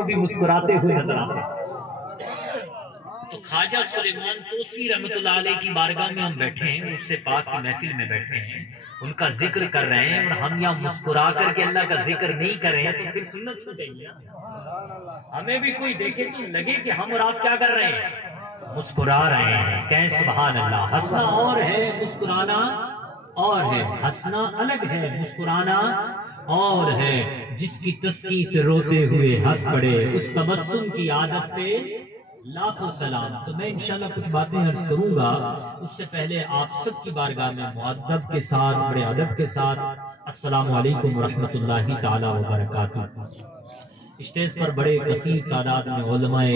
وہ بھی مسکراتے ہوئے نظر آتے ہیں۔ تو خواجہ سلیمان توسی رحمۃ اللہ علیہ کی بارگاہ میں ہم بیٹھے ہیں، اس سے پاک کی محفل میں بیٹھے ہیں، ان کا ذکر کر رہے ہیں، اور ہم یہاں مسکرا کر کے اللہ کا ذکر نہیں کر رہے ہیں تو پھر سنت چھوٹے گی۔ ہمیں بھی کوئی دیکھے تو لگے کہ ہم اور آپ کیا کر رہے ہیں، مسکرا رہے ہیں۔ کہیں سبحان اللہ۔ ہنسنا اور ہے، مسکرانا اور ہے۔ ہنسنا الگ ہے، مسکرانا اور ہے۔ جس کی تسکین سے روتے ہوئے ہنس پڑے، اس تبسم کی عادت پہ لاکھوں سلام۔ تو میں انشاءاللہ کچھ باتیں عرض کروں گا، اس سے پہلے آپ سب کی بارگاہ میں مؤدب کے ساتھ، بڑے ادب کے ساتھ السلام علیکم ورحمۃ اللہ تعالی وبرکاتہ۔ اسٹیج پر بڑے کثیر تعداد میں علماء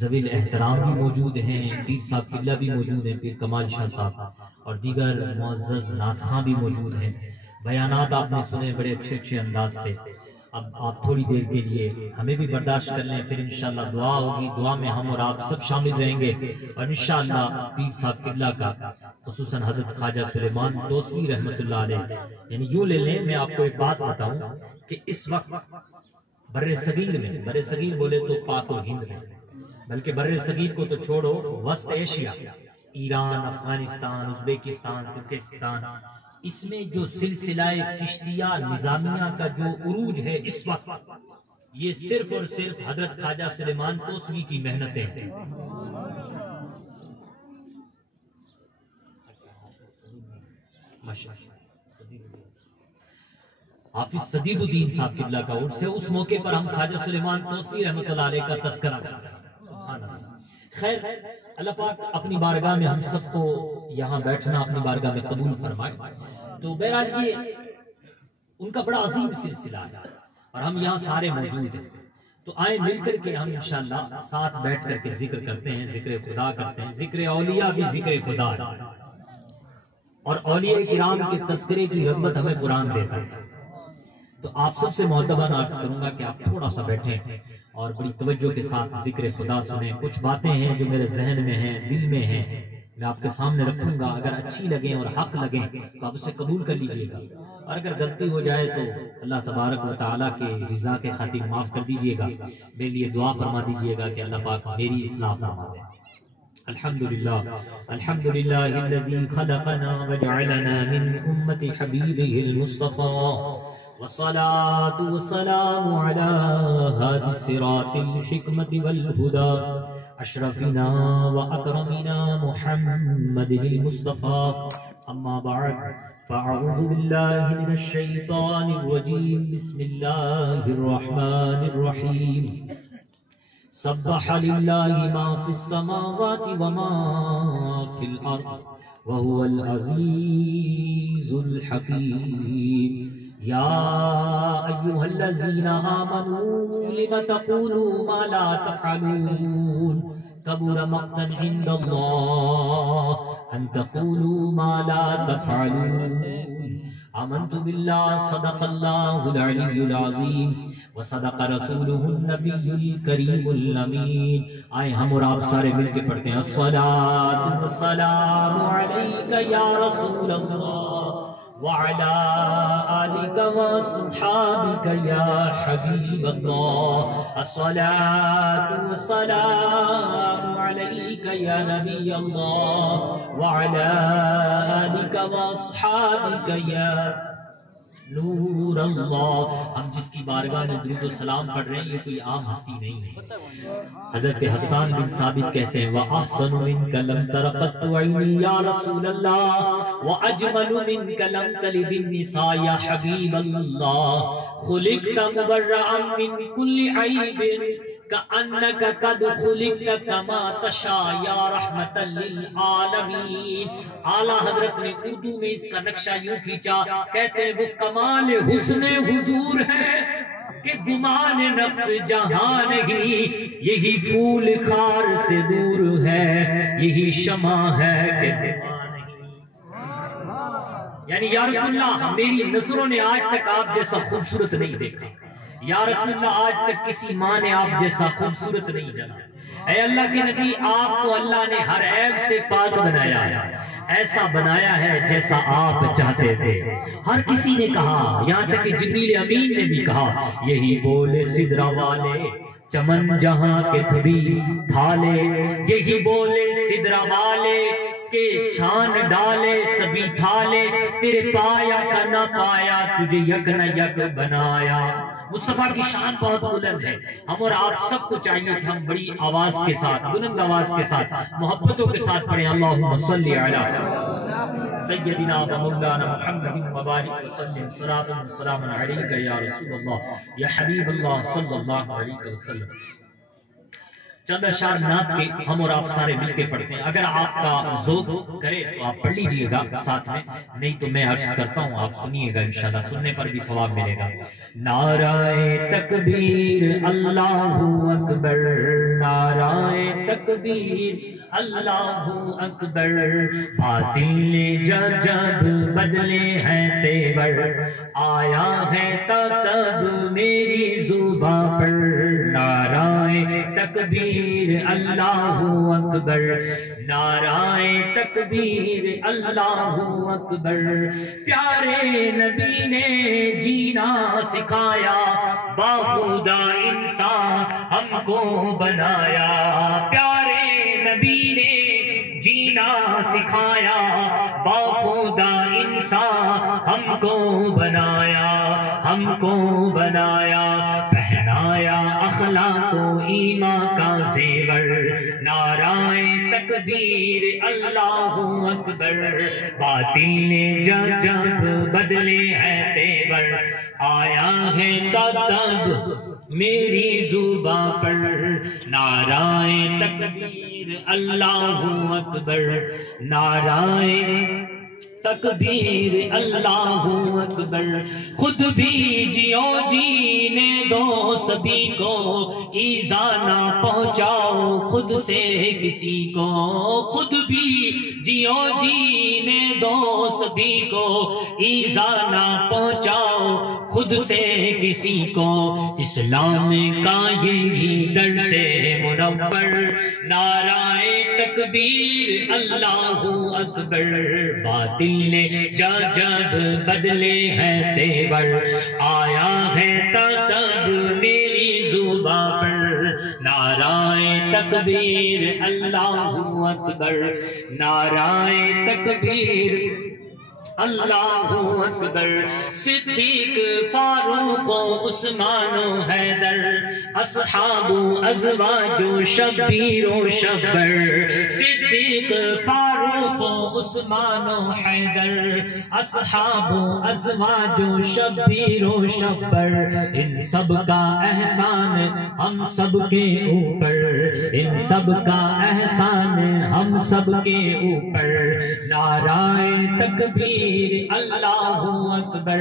ذویل احترام بھی موجود ہیں، پیر صاحب قبلہ بھی موجود ہیں، پیر کمال شاہ صاحب اور دیگر معزز نعت خواں بھی موجود ہیں۔ بیانات آپ نے سنے بڑے اچھے اچھے انداز سے۔ اب آپ تھوڑی دیر کے لیے ہمیں بھی برداشت کر لیں، پھر انشاءاللہ دعا ہوگی، دعا میں ہم اور آپ سب شامل رہیں گے، اور انشاءاللہ پیر صاحب قبلہ کا خصوصاً حضرت خواجہ سلیمان توسوی رحمۃ اللہ علیہ، یعنی یوں لے لیں، میں آپ کو ایک بات بتاؤں کہ اس وقت بر صغیر میں، بر صغیر بولے تو پاک و ہند میں، بلکہ بر صغیر کو تو چھوڑو، وسط Asia, Iran, Afghanistan, Uzbekistan, Turkestan, اس میں جو سلسلہ چشتیہ نظامیہ کا جو عروج ہے اس وقت، یہ صرف اور صرف حضرت خواجہ سلیمان توسوی کی محنتیں ہیں۔ حافظ صدیق الدین صاحب قبلہ کا عرس ہے، اس موقع پر ہم خواجہ سلیمان توسوی رحمۃ اللہ علیہ کا تذکرہ کرتے ہیں۔ خیر، اللہ پاک اپنی بارگاہ میں ہم سب کو یہاں بیٹھنا اپنی بارگاہ میں قبول فرمائے۔ تو بہرحال یہ ان کا بڑا عظیم سلسلہ ہے اور ہم یہاں سارے موجود ہیں، تو آئیں مل کر کے ہم انشاءاللہ ساتھ بیٹھ کر کے ذکر کرتے ہیں، ذکر خدا کرتے ہیں۔ ذکر اولیاء بھی ذکر خدا ہے، اور اولیاء کرام کے تذکرے کی رغبت ہمیں قرآن دیتا ہے۔ تو آپ سب سے مؤدبانہ عرض کروں گا کہ آپ تھوڑا سا بیٹھیں اور بڑی توجہ کے ساتھ ذکر خدا سنیں۔ کچھ باتیں ہیں جو میرے ذہن میں ہیں، دل میں ہیں، میں آپ کے سامنے رکھوں گا، اگر اچھی لگیں اور حق لگیں تو آپ اسے قبول کر لیجئے گا، اور اگر غلطی ہو جائے تو اللہ تبارک و تعالیٰ کے رضا کے خاطر معاف کر دیجئے گا، میرے لیے دعا فرما دیجئے گا کہ اللہ پاک میری اصلاح فرما دے۔ الحمدللہ الحمدللہ الذی خلقنا وجعلنا من امت حبیبہ المصطفى، والصلاة والسلام على هادي الصراط الحكمة والهدى أشرفنا وأكرمنا محمد المصطفى، أما بعد فأعوذ بالله من الشيطان الرجيم، بسم الله الرحمن الرحيم، سبح لله ما في السماوات وما في الأرض وهو العزيز الحكيم، یا ایھا الذین آمنوا لم تقولوا ما لا تفعلون، کبر مقتا عند اللہ ان تقولوا ما لا تفعلون، آمنت باللہ صدق اللہ العلی العظیم وصدق رسولہ النبی الکریم الامین۔ آئیں ہم اور آپ سارے مل کے پڑھتے ہیں، الصلاۃ والسلام علیک یا رسول اللہ وعلى آلك وصحابك يا حبيب الله، الصلاة والسلام عليك يا نبي الله وعلى آلك وصحابك يا نور اللہ۔ ہم جس کی بارگاہ میں درود و سلام پڑھ رہے ہیں یہ کوئی عام ہستی نہیں ہے۔ حضرت حسان بن ثابت کہتے ہیں وَأَحْسَنُ مِنْكَ لَمْ تَرَ قَطُّ عَيْنِي يَا رَسُولَ اللَّهِ وَأَجْمَلُ مِنْكَ لَمْ تَلِدِ النِّسَاءُ يَا حَبِيبَ اللَّهِ، خُلِقْتَ مُبَرَّأً مِنْ كُلِّ عَيْبٍ كَأَنَّكَ قَدْ خُلِقْتَ كَمَا تَشَاءُ يَا رَحْمَةً لِلْعَالَمِينَ۔ اعلیٰ حضرت نے اردو میں اس کا نقشہ یوں کھینچا، کہتے ہیں وہ کمال حسن حضور ہے کہ گمان نفس جہاں نہیں، یہی پھول خار سے دور ہے، یہی شمع ہے کہ جہاں نہیں۔ یعنی یا رسول اللہ میری نظروں نے آج تک آپ جیسا خوبصورت نہیں دیکھا، یا رسول اللہ آج تک کسی ماں نے آپ جیسا خوبصورت نہیں جانا۔ اے اللہ کے نبی، آپ کو اللہ نے ہر عیب سے پاک بنایا ہے، ایسا بنایا ہے جیسا آپ چاہتے تھے. ہر کسی نے کہا، یہاں تک کہ جبریل امین نے بھی کہا، یہی بولے سدرا والے چمن جہاں کے تھبی تھالے، یہی بولے سدرا والے کہ چھان ڈالے سبھی تھالے، تیرے پایا کا نہ پایا تجھے یک نہ یک بنایا. مصطفیٰ کی شان بہت بلند ہے. ہم اور آپ سب کو چاہیے کہ ہم بڑی آواز کے ساتھ، بلند آواز کے ساتھ، محبتوں کے ساتھ پڑھیں اللہم صلی علی سیدنا و مولانا محمد وبارک وسلم صلاۃ و سلام علیک یا رسول اللہ یا حبیب اللہ صلی اللہ علیہ وسلم. چند اشعار نعت کے ہم اور آپ سارے مل کے پڑھتے ہیں. اگر آپ کا ذوق کرے تو آپ پڑھ لیجئے گا ساتھ میں، نہیں تو میں عرض کرتا ہوں، آپ سنیے گا، انشاءاللہ سننے پر بھی ثواب ملے گا. نعرہ تکبیر اللہ اکبر، نعرہ تکبیر اللہ اکبر، باطل نے جب بدلے ہیں تیور، آیا ہے تب میری زباں پر نعرہ تکبیر اللہ اکبر، نعرہ تکبیر اللہ اکبر. پیارے نبی نے جینا سکھایا، باخدا انسان ہم کو بنایا. پیارے نبی نے جینا سکھایا، باخدا انسان ہم کو بنایا، ہم کو بنایا. پہنایا اخلاق و ایمان کا زیور، نعرہ تکبیر اللہ اکبر، باطل نے جب بدلے ہیں تیور، آیا ہے تب میری زباں پر نعرہ تکبیر اللہ اکبر، نعرہ تکبیر اللہ اکبر. خود بھی جیو جینے دو سبھی کو، ایذا نہ پہنچاؤ خود سے کسی کو. خود بھی جیو جینے دو سبھی کو، ایذا نہ پہنچاؤ خود سے کسی کو. اسلام کا یہی درس منور، نعرہ تکبیر اللہ اکبر، باطل نے جب بدلے ہیں تیور، آیا ہے تب میری زباں پر نعرہ تکبیر اللہ اکبر، نعرہ تکبیر اللہ اکبر. صدیق فاروق و عثمان و حیدر، اصحاب و ازواج و شبیر و شبر. صدیق فاروق و عثمان و حیدر، اصحاب و ازواج و شبیر و شبر. ان سب کا احسان ہم سب کے اوپر، ان سب کا احسان ہم سب کے اوپر. نعرہ تکبیر اللہ اکبر،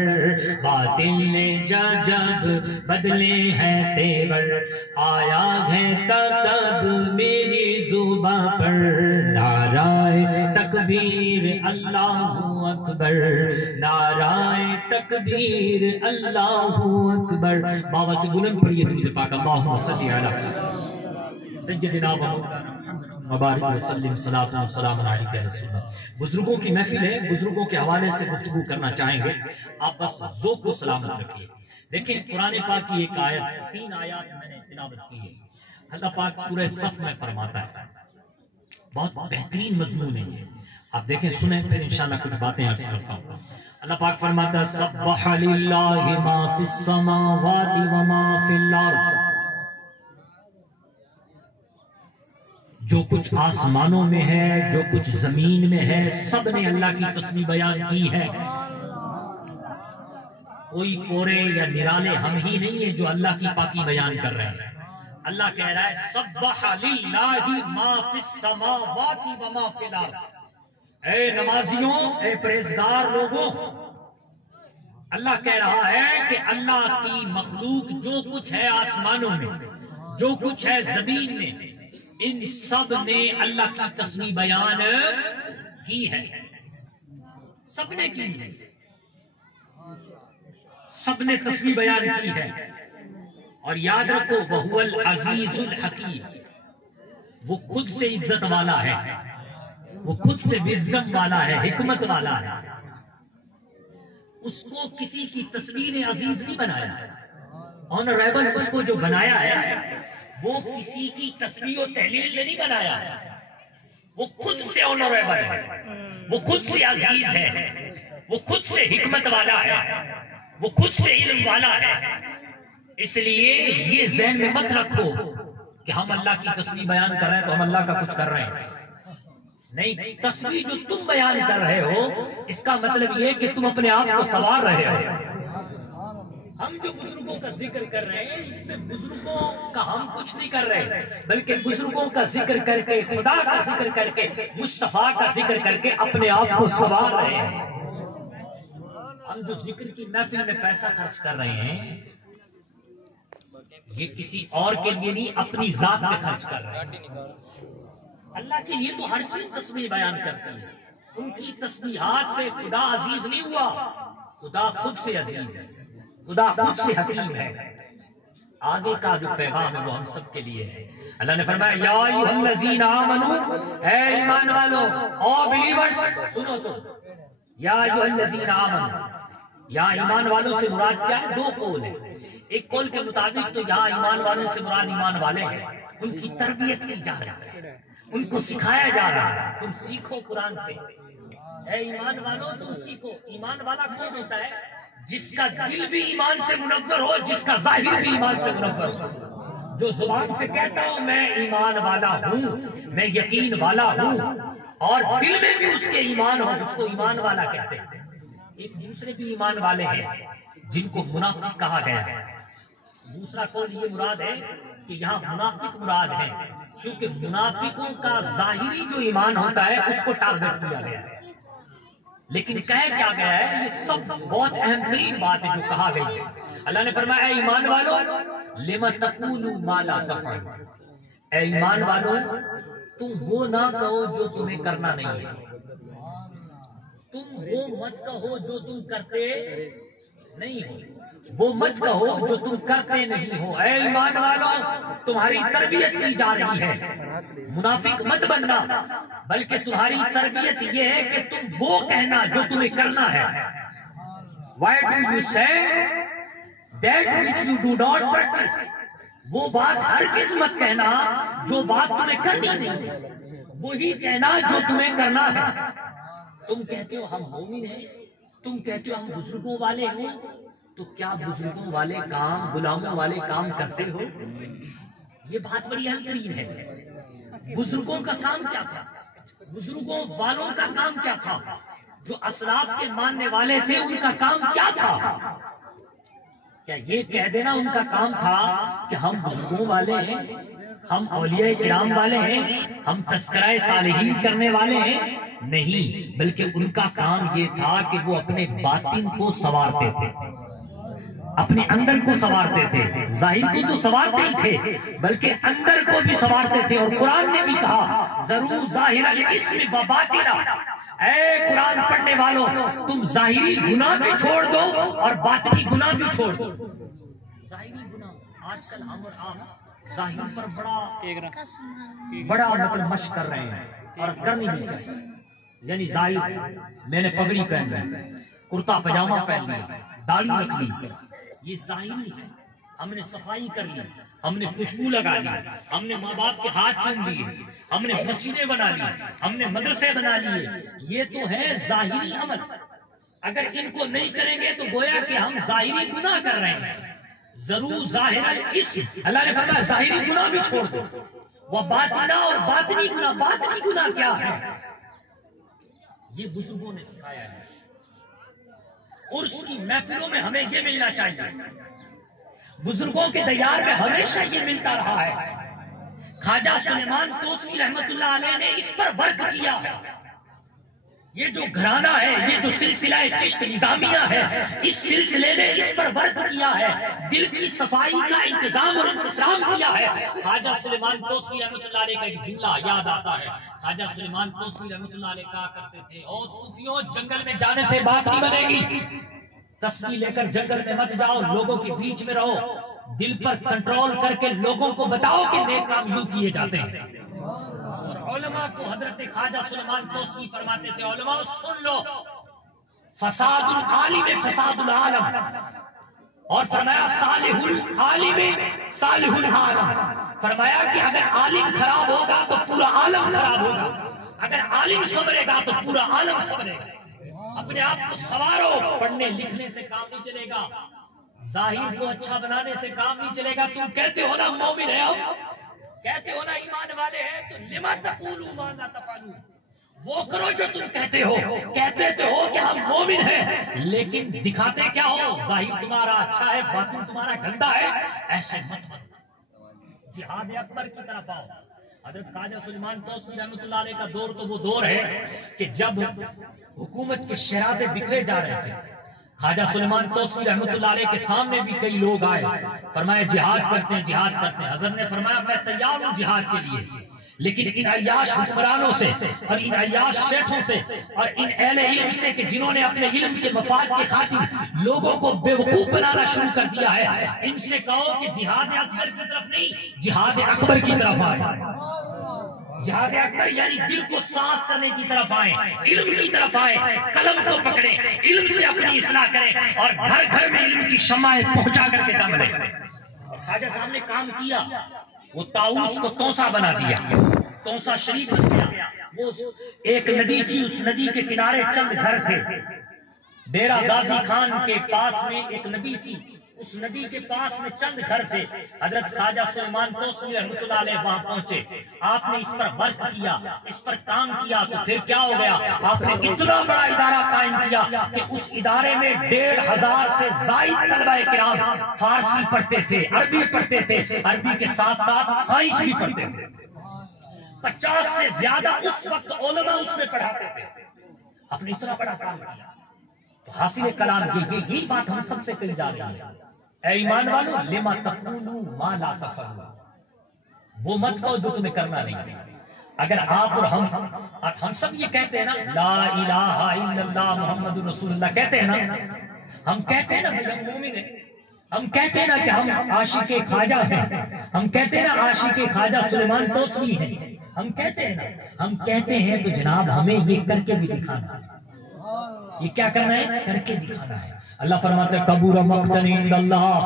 باطل نے جب بدلے ہیں تیور، آیا ہے تب میری زباں پر نعرہ تکبیر اللہ اکبر، نعرہ تکبیر اللہ اکبر. بابا سے بلند پڑھیے درود پاک اللہم صلی علی سیدنا و مولانا مبارک وسلم صلاۃ و سلام علیک یا رسول اللہ. بزرگوں کی محفل ہے، بزرگوں کے حوالے سے گفتگو کرنا چاہیں گے، آپ بس ذوق کو سلامت رکھیے. دیکھیں قرآن پاک کی ایک آیت، 3 آیات میں نے تلاوت کی ہے. اللہ پاک سورہ صف میں فرماتا ہے، بہت بہترین مضمون ہے یہ. آپ دیکھیں سنیں، پھر انشاءاللہ کچھ باتیں عرض کرتا ہوں. اللہ پاک فرماتا ہے سبح للہ ما فی السماوات و ما فی الارض، جو کچھ آسمانوں میں ہے، جو کچھ زمین میں ہے، سب نے اللہ کی تسبیح بیان کی ہے. کوئی کورے یا نرالے ہم ہی نہیں ہیں جو اللہ کی پاکی بیان کر رہے ہیں. اللہ کہہ رہا ہے سبح للہ ما فی السماوات و ما فی الارض. اے نمازیوں، اے پرہیزگار لوگوں، اللہ کہہ رہا ہے کہ اللہ کی مخلوق جو کچھ ہے آسمانوں میں، جو کچھ ہے زمین میں، ان سب نے اللہ کی تسبیح بیان کی ہے. سب نے کی ہے، سب نے تسبیح بیان کی ہے. اور یاد رکھو وَهُوَ الْعَزِيزُ الْحَكِيمُ، وہ خود سے عزت والا ہے، وہ خود سے وزڈم والا ہے، حکمت والا ہے، اس کو کسی کی تصویر عزیز نہیں بنایا ہے، آنریبل اس کو جو بنایا ہے وہ کسی کی تصویر و تحلیل نے نہیں بنایا ہے، وہ خود سے آنریبل ہے، وہ خود سے عزیز ہے، وہ خود سے حکمت والا ہے، وہ خود سے علم والا ہے۔ اس لیے یہ ذہن میں مت رکھو کہ ہم اللہ کی تصویر بیان کر رہے ہیں تو ہم اللہ کا کچھ کر رہے ہیں، نہیں، تصویر جو تم بیان کر رہے ہو اس کا مطلب یہ کہ تم اپنے آپ کو سنوار رہے ہو۔ ہم جو بزرگوں کا ذکر کر رہے ہیں اس میں بزرگوں کا ہم کچھ نہیں کر رہے، بلکہ بزرگوں کا ذکر کر کے، خدا کا ذکر کر کے، مصطفیٰ کا ذکر کر کے اپنے آپ کو سنوار رہے ہیں۔ ہم جو ذکر کی محفل میں پیسہ خرچ کر رہے ہیں یہ کسی اور کے لیے نہیں، اپنی ذات پہ خرچ کر رہے ہیں۔ اللہ کے لیے تو ہر چیز تسبیح بیان کرتی ہے، ان کی تسبیحات سے خدا عزیز نہیں ہوا، خدا خود سے عزیز ہے، خدا خود سے حکیم ہے۔ آگے کا جو پیغام ہے وہ ہم سب کے لیے ہے۔ اللہ نے فرمایا یا ایھا الذین آمنو، اے ایمان والو، او بلیورز، سنو تو، یا ایھا الذین آمنو، یا ایمان والوں سے مراد کیا ہے؟ دو قول ہیں۔ ایک قول کے مطابق تو یہاں ایمان والوں سے مراد ایمان والے ہیں، ان کی تربیت کی جا رہی ہے، ان کو سکھایا جا رہا ہے، تم سیکھو قرآن سے، اے ایمان والوں تم سیکھو۔ ایمان والا کون ہوتا ہے؟ جس کا دل بھی ایمان سے منور ہو، جس کا ظاہر بھی ایمان سے منور ہو، جو زبان سے کہتا ہوں میں ایمان والا ہوں، میں یقین والا ہوں، اور دل میں بھی اس کے ایمان ہو، اس کو ایمان والا کہتے ہیں۔ ایک دوسرے بھی ایمان والے ہیں جن کو منافق کہا گیا ہے۔ دوسرا قول یہ مراد ہے کہ یہاں منافق مراد ہے، کیونکہ منافقوں کا ظاہری جو ایمان ہوتا ہے اس کو ٹارگٹ کیا گیا ہے، لیکن کہہ کیا گیا ہے؟ یہ سب بہت اہم ترین بات ہے جو کہا گئی ہے۔ اللہ نے فرمایا اے ایمان والو لم تقولوا ما لا تفعلون، اے ایمان والو تم وہ نہ کہو جو تمہیں کرنا نہیں ہے، تم وہ مت کہو جو تم کرتے نہیں ہو، وہ مت کہو جو تم کرتے نہیں ہو۔ اے ایمان والو تمہاری تربیت کی جا رہی ہے، منافق مت بننا، بلکہ تمہاری تربیت یہ ہے کہ تم وہ کہنا جو تمہیں کرنا ہے۔ Why do you say that which you do not practice؟ وہ بات ہرگز مت کہنا جو بات تمہیں کرنی نہیں ہے، وہی کہنا جو تمہیں کرنا ہے۔ تم کہتے ہو ہم مومن ہیں، تم کہتے ہو ہم بزرگوں والے ہیں، تو کیا بزرگوں والے کام، غلاموں والے کام کرتے ہو؟ یہ بات بڑی اہم ترین ہے۔ بزرگوں کا کام کیا تھا؟ بزرگوں والوں کا کام کیا تھا؟ جو اسلاف کے ماننے والے تھے ان کا کام کیا تھا؟ کیا یہ کہہ دینا ان کا کام تھا کہ ہم بزرگوں والے ہیں، ہم اولیاء کرام والے ہیں، ہم تذکرہ صالحین کرنے والے ہیں؟ نہیں، بلکہ ان کا کام یہ تھا کہ وہ اپنے باطن کو سنوارتے تھے، اپنے اندر کو سنوارتے تھے۔ ظاہر کو تو سنوارتے ہی تھے بلکہ اندر کو بھی سنوارتے تھے، اور قرآن نے بھی کہا ضرور ظاہر الاسم و باطنا، اے قرآن پڑھنے والوں تم ظاہری گناہ بھی چھوڑ دو اور باطنی گناہ بھی چھوڑ دو۔ ظاہری گناہ آج کل ہم اور آپ ظاہر پر بڑا مطلب مشق کر رہے ہیں اور کرنی بھی چاہیے، یعنی ظاہر میں نے پگڑی پہن لی، کرتا پجامہ پہن لیا، داڑھی رکھ لی، یہ ظاہری ہے۔ ہم نے صفائی کر لی، ہم نے خوشبو لگا لی، ہم نے ماں باپ کے ہاتھ چوم لیے، ہم نے مسجدیں بنا لی، ہم نے مدرسے بنا لیے، یہ تو ہے ظاہری عمل۔ اگر ان کو نہیں کریں گے تو گویا کہ ہم ظاہری گناہ کر رہے ہیں۔ ضرور ظاہر الاسم، اللہ نے فرمایا ظاہری گناہ بھی چھوڑ دو، وہ باطنہ اور باطنی گناہ۔ باطنی گناہ کیا ہے؟ یہ بزرگوں نے سکھایا ہے۔ عرس کی محفلوں میں ہمیں یہ ملنا چاہیے، بزرگوں کے دیار میں ہمیشہ یہ ملتا رہا ہے۔ خواجہ سلیمان توسوی رحمت اللہ علیہ نے اس پر ورک کیا ہے۔ یہ جو گھرانہ ہے، یہ جو سلسلہ چشت نظامیہ ہے، اس سلسلے نے اس پر ورک کیا ہے، دل کی صفائی کا انتظام اور انتظام کیا ہے۔ خواجہ سلیمان توسوی رحمت اللہ علیہ کا ایک جملہ یاد آتا ہے۔ خواجہ سلیمان توسوی رحمت اللہ علیہ کہا کرتے تھے او صوفیوں جنگل میں جانے سے بات نہیں بنے گی، تسبیح لے کر جنگل میں مت جاؤ، لوگوں کے بیچ میں رہو، دل پر کنٹرول کر کے لوگوں کو بتاؤ کہ نیک کام یوں کیے جاتے ہیں، اور علماء کو حضرت خواجہ سلیمان توسوی فرماتے تھے علماء سن لو، فساد العالم فساد العالم، اور فرمایا صالح العالم صالح العالم، فرمایا کہ اگر عالم خراب ہوگا تو پورا عالم خراب ہوگا، اگر عالم سنبھلے گا تو پورا عالم سنبھلے گا۔ اپنے آپ کو سنوارو، پڑھنے لکھنے سے کام نہیں چلے گا، ظاہر کو اچھا بنانے سے کام نہیں چلے گا۔ تم کہتے ہو نا مومن ہے، کہتے ہو نا ایمان والے ہیں، تو لما تقولوا ما لا تفعلون، وہ کرو جو تم کہتے ہو۔ کہتے تو ہو کہ ہم مومن ہیں، لیکن دکھاتے کیا ہو؟ ظاہر تمہارا اچھا ہے، باطن تمہارا گندا ہے، ایسے مت بنو۔ جہاد اکبر کی طرف آؤ۔ حضرت خواجہ سلیمان توسوی رحمۃ اللہ علیہ کا دور تو وہ دور ہے کہ جب حکومت کے شرازے بکھرے جا رہے تھے، خواجہ سلیمان توسوی رحمۃ اللہ علیہ کے سامنے بھی کئی لوگ آئے، فرمایا جہاد کرتے ہیں جہاد کرتے ہیں۔ حضرت نے فرمایا میں تیار ہوں جہاد کے لیے، لیکن ان عیاش حکمرانوں سے اور ان عیاش شیخوں سے اور ان اہل علم سے کہ جنہوں نے اپنے علم کے مفاد کے خاطر لوگوں کو بیوقوف بنانا شروع کر دیا ہے، ان سے کہو کہ جہاد اصغر کی طرف نہیں، جہاد اکبر کی طرف آئے۔ جہاد اکبر یعنی دل کو صاف کرنے کی طرف آئیں، علم کی طرف آئیں، قلم کو پکڑیں، علم سے اپنی اصلاح کریں اور گھر گھر میں علم کی شمعیں پہنچا کر کے دم لیں۔ خواجہ صاحب نے کام کیا، وہ طاؤس کو توسا بنا دیا، توسا شریف بن گیا۔ وہ ایک ندی تھی، اس ندی کے کنارے چند گھر تھے۔ ڈیرہ غازی خان کے پاس میں ایک ندی تھی، اس ندی کے پاس میں چند گھر تھے۔ حضرت خواجہ سلیمان توسوی رحمۃ اللہ علیہ وہاں پہنچے، آپ نے اس پر ورک کیا، اس پر کام کیا، تو پھر کیا ہو گیا؟ آپ نے اتنا بڑا ادارہ قائم کیا کہ اس ادارے میں 1500 سے زائد طلبہ کرام فارسی پڑھتے تھے، عربی پڑھتے تھے، عربی کے ساتھ ساتھ سائنس بھی پڑھتے تھے۔ 50 سے زیادہ اس وقت علماء اس میں پڑھاتے تھے۔ آپ نے اتنا بڑا کام کیا۔ تو حاصل کلام یہی بات ہم سب سے کہی جا رہی ہے، اے ایمان والو لما تقولوا ما لا تفعلون، وہ مت کہو جو تمہیں کرنا نہیں۔ اگر آپ اور ہم سب یہ کہتے ہیں نا لا الہ الا اللہ محمد رسول اللہ، کہتے ہیں نا، ہم کہتے ہیں نا بھئی ہم مومن ہیں، ہم کہتے ہیں نا کہ ہم عاشق خواجہ ہیں، ہم کہتے ہیں نا عاشق خواجہ سلیمان توسوی ہیں، ہم کہتے ہیں نا، ہم کہتے ہیں تو جناب ہمیں یہ کر کے بھی دکھانا ہے۔ یہ کیا کرنا ہے؟ کر کے دکھانا ہے۔ اللہ فرماتا ہے کبور مقتا عند اللہ،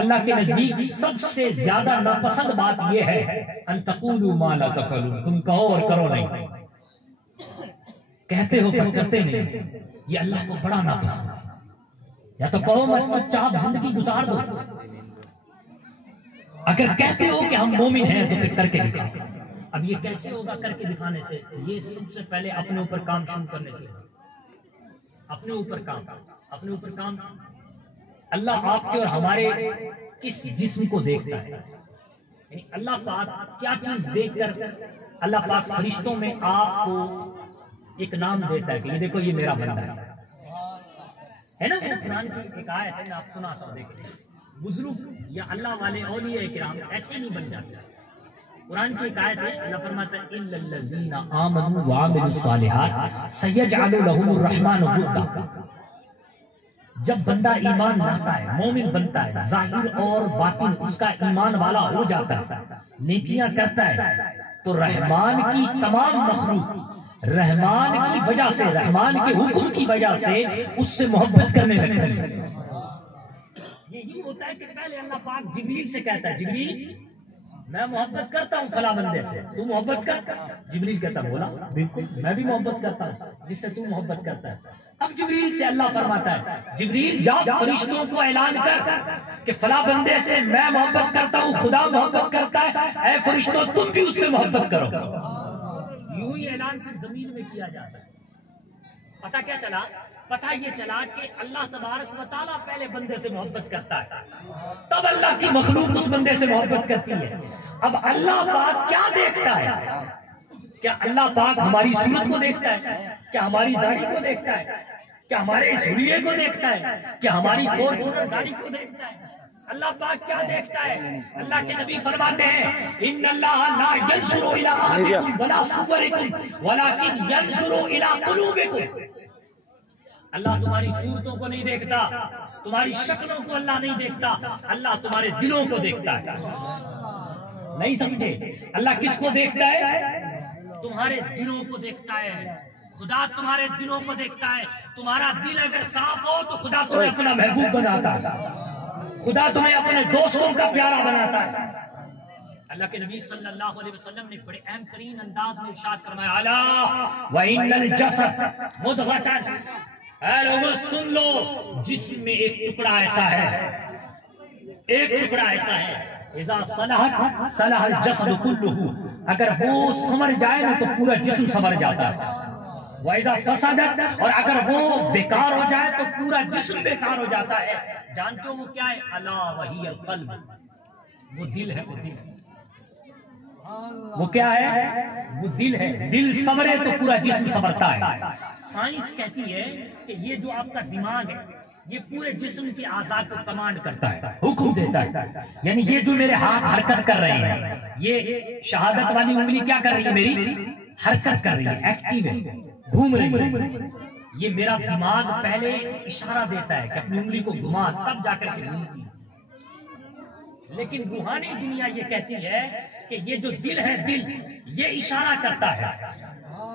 اللہ کے نزدیک سب سے زیادہ ناپسند بات یہ ہے ان تقولوا ما لا تفعلون، تم کہو اور کرو نہیں، کہتے ہو پر کرتے نہیں، یہ اللہ کو بڑا ناپسند ہے۔ یا تو کہو مت، چپ چاپ زندگی گزار دو۔ اگر کہتے ہو کہ ہم مومن ہیں تو پھر کر کے دکھاؤ۔ اب یہ کیسے ہوگا کر کے دکھانے سے؟ یہ سب سے پہلے اپنے اوپر کام شروع کرنے سے، اپنے اوپر کام، اپنے اوپر کام۔ اللہ آپ کے اور ہمارے کس جسم کو دیکھتا ہے، یعنی اللہ پاک کیا چیز دیکھ کر اللہ پاک فرشتوں میں آپ کو ایک نام دیتا ہے کہ یہ دیکھو یہ میرا بندہ ہے نا۔ وہ قرآن کی ایک آیت ہے، میں آپ سناتا ہوں، دیکھیں بزرگ یا اللہ والے اولیاء کرام ایسے نہیں بن جاتے۔ قرآن کی ایک آیت ہے، اللہ فرماتا ہے اِلَّا الَّذِينَ آمَنُوا وَعَمِلُوا الصَّالِحَاتِ سَيَجْعَلُ لَهُمُ الرَّحْمَنُ وُدًّا۔ جب بندہ ایمان لاتا ہے، مومن بنتا ہے، ظاہر اور باطن اس کا ایمان والا ہو جاتا ہے، نیکیاں کرتا ہے، تو رحمان کی تمام مخلوق رحمان کی وجہ سے، رحمان کے حکم کی وجہ سے اس سے محبت کرنے لگتی ہے۔ یہی ہوتا ہے کہ پہلے اللہ پاک جبریل سے کہتا ہے جبریل میں محبت کرتا ہوں فلاں بندے سے، تو محبت کر؟ جبریل کہتا بولا بالکل میں بھی محبت کرتا ہوں جس سے تو محبت کرتا ہے۔ اب جبریل سے اللہ فرماتا ہے جبریل جا فرشتوں کو اعلان کر کہ فلاں بندے سے میں محبت کرتا ہوں، خدا محبت کرتا ہے، اے فرشتوں تم بھی اس سے محبت کرو۔ یوں ہی اعلان پھر زمین میں کیا جاتا ہے۔ پتہ کیا چلا؟ پتہ یہ چلا کہ اللہ تبارک و تعالیٰ پہلے بندے سے محبت کرتا ہے، تب اللہ کی مخلوق اس بندے سے محبت کرتی ہے۔ اب اللہ پاک کیا دیکھتا ہے؟ کیا اللہ پاک ہماری صورت کو دیکھتا ہے؟ کیا ہماری داڑھی کو دیکھتا ہے؟ کیا ہمارے حلیے کو دیکھتا ہے؟ کیا ہماری فورچونر گاڑی کو دیکھتا ہے؟ اللہ پاک کیا دیکھتا ہے؟ اللہ کے نبی فرماتے ہیں ان اللہ لا ينظر الى احدکم ولا صورکم ولکن ينظر الى قلوبکم۔ اللہ تمہاری صورتوں کو نہیں دیکھتا، تمہاری شکلوں کو اللہ نہیں دیکھتا، اللہ تمہارے دلوں کو دیکھتا ہے۔ نہیں سمجھے؟ اللہ کس کو دیکھتا ہے؟ تمہارے دلوں کو دیکھتا ہے، خدا تمہارے دلوں کو دیکھتا ہے. تمہارا دل اگر صاف ہو تو خدا تمہیں اپنا محبوب بناتا ہے، خدا تمہیں اپنے دوستوں کا پیارا بناتا ہے. اللہ کے نبی صلی اللہ علیہ وسلم نے بڑے اہم ترین انداز میں ارشاد فرمایا، الا وَإِنَّ الْجَسَدَ مُضْغَةً، اے لوگوں سن لو، جسم میں ایک ٹکڑا ایسا ہے، ایک ٹکڑا ایسا ہے، اذا صلحت صلح الجسد كله، اگر وہ سنور جائے نا تو پورا جسم سنور جاتا ہے. وَإِذَا فَسَدَتْ، اور اگر وہ بیکار ہو جائے تو پورا جسم بیکار ہو جاتا ہے. جانتے ہو وہ کیا ہے؟ الا وَهِيَ الْقَلْبُ، وہ دل ہے، وہ دل ہے. وہ کیا ہے؟ وہ دل ہے. دل سنورے تو پورا جسم سنورتا ہے. سائنس کہتی ہے کہ یہ جو آپ کا دماغ ہے یہ پورے جسم کے اعضاء کو کمانڈ کرتا ہے، حکم دیتا ہے. یعنی یہ جو میرے ہاتھ حرکت کر رہے ہیں، یہ شہادت والی انگلی کیا کر رہی ہے؟ میری حرکت کر رہی ہے، ایکٹیو ہے، گھوم رہی ہے. یہ میرا دماغ پہلے اشارہ دیتا ہے کہ اپنی انگلی کو گھما، تب جا کر کے گھومتی ہے. لیکن روحانی دنیا یہ کہتی ہے کہ یہ جو دل ہے، دل یہ اشارہ کرتا ہے،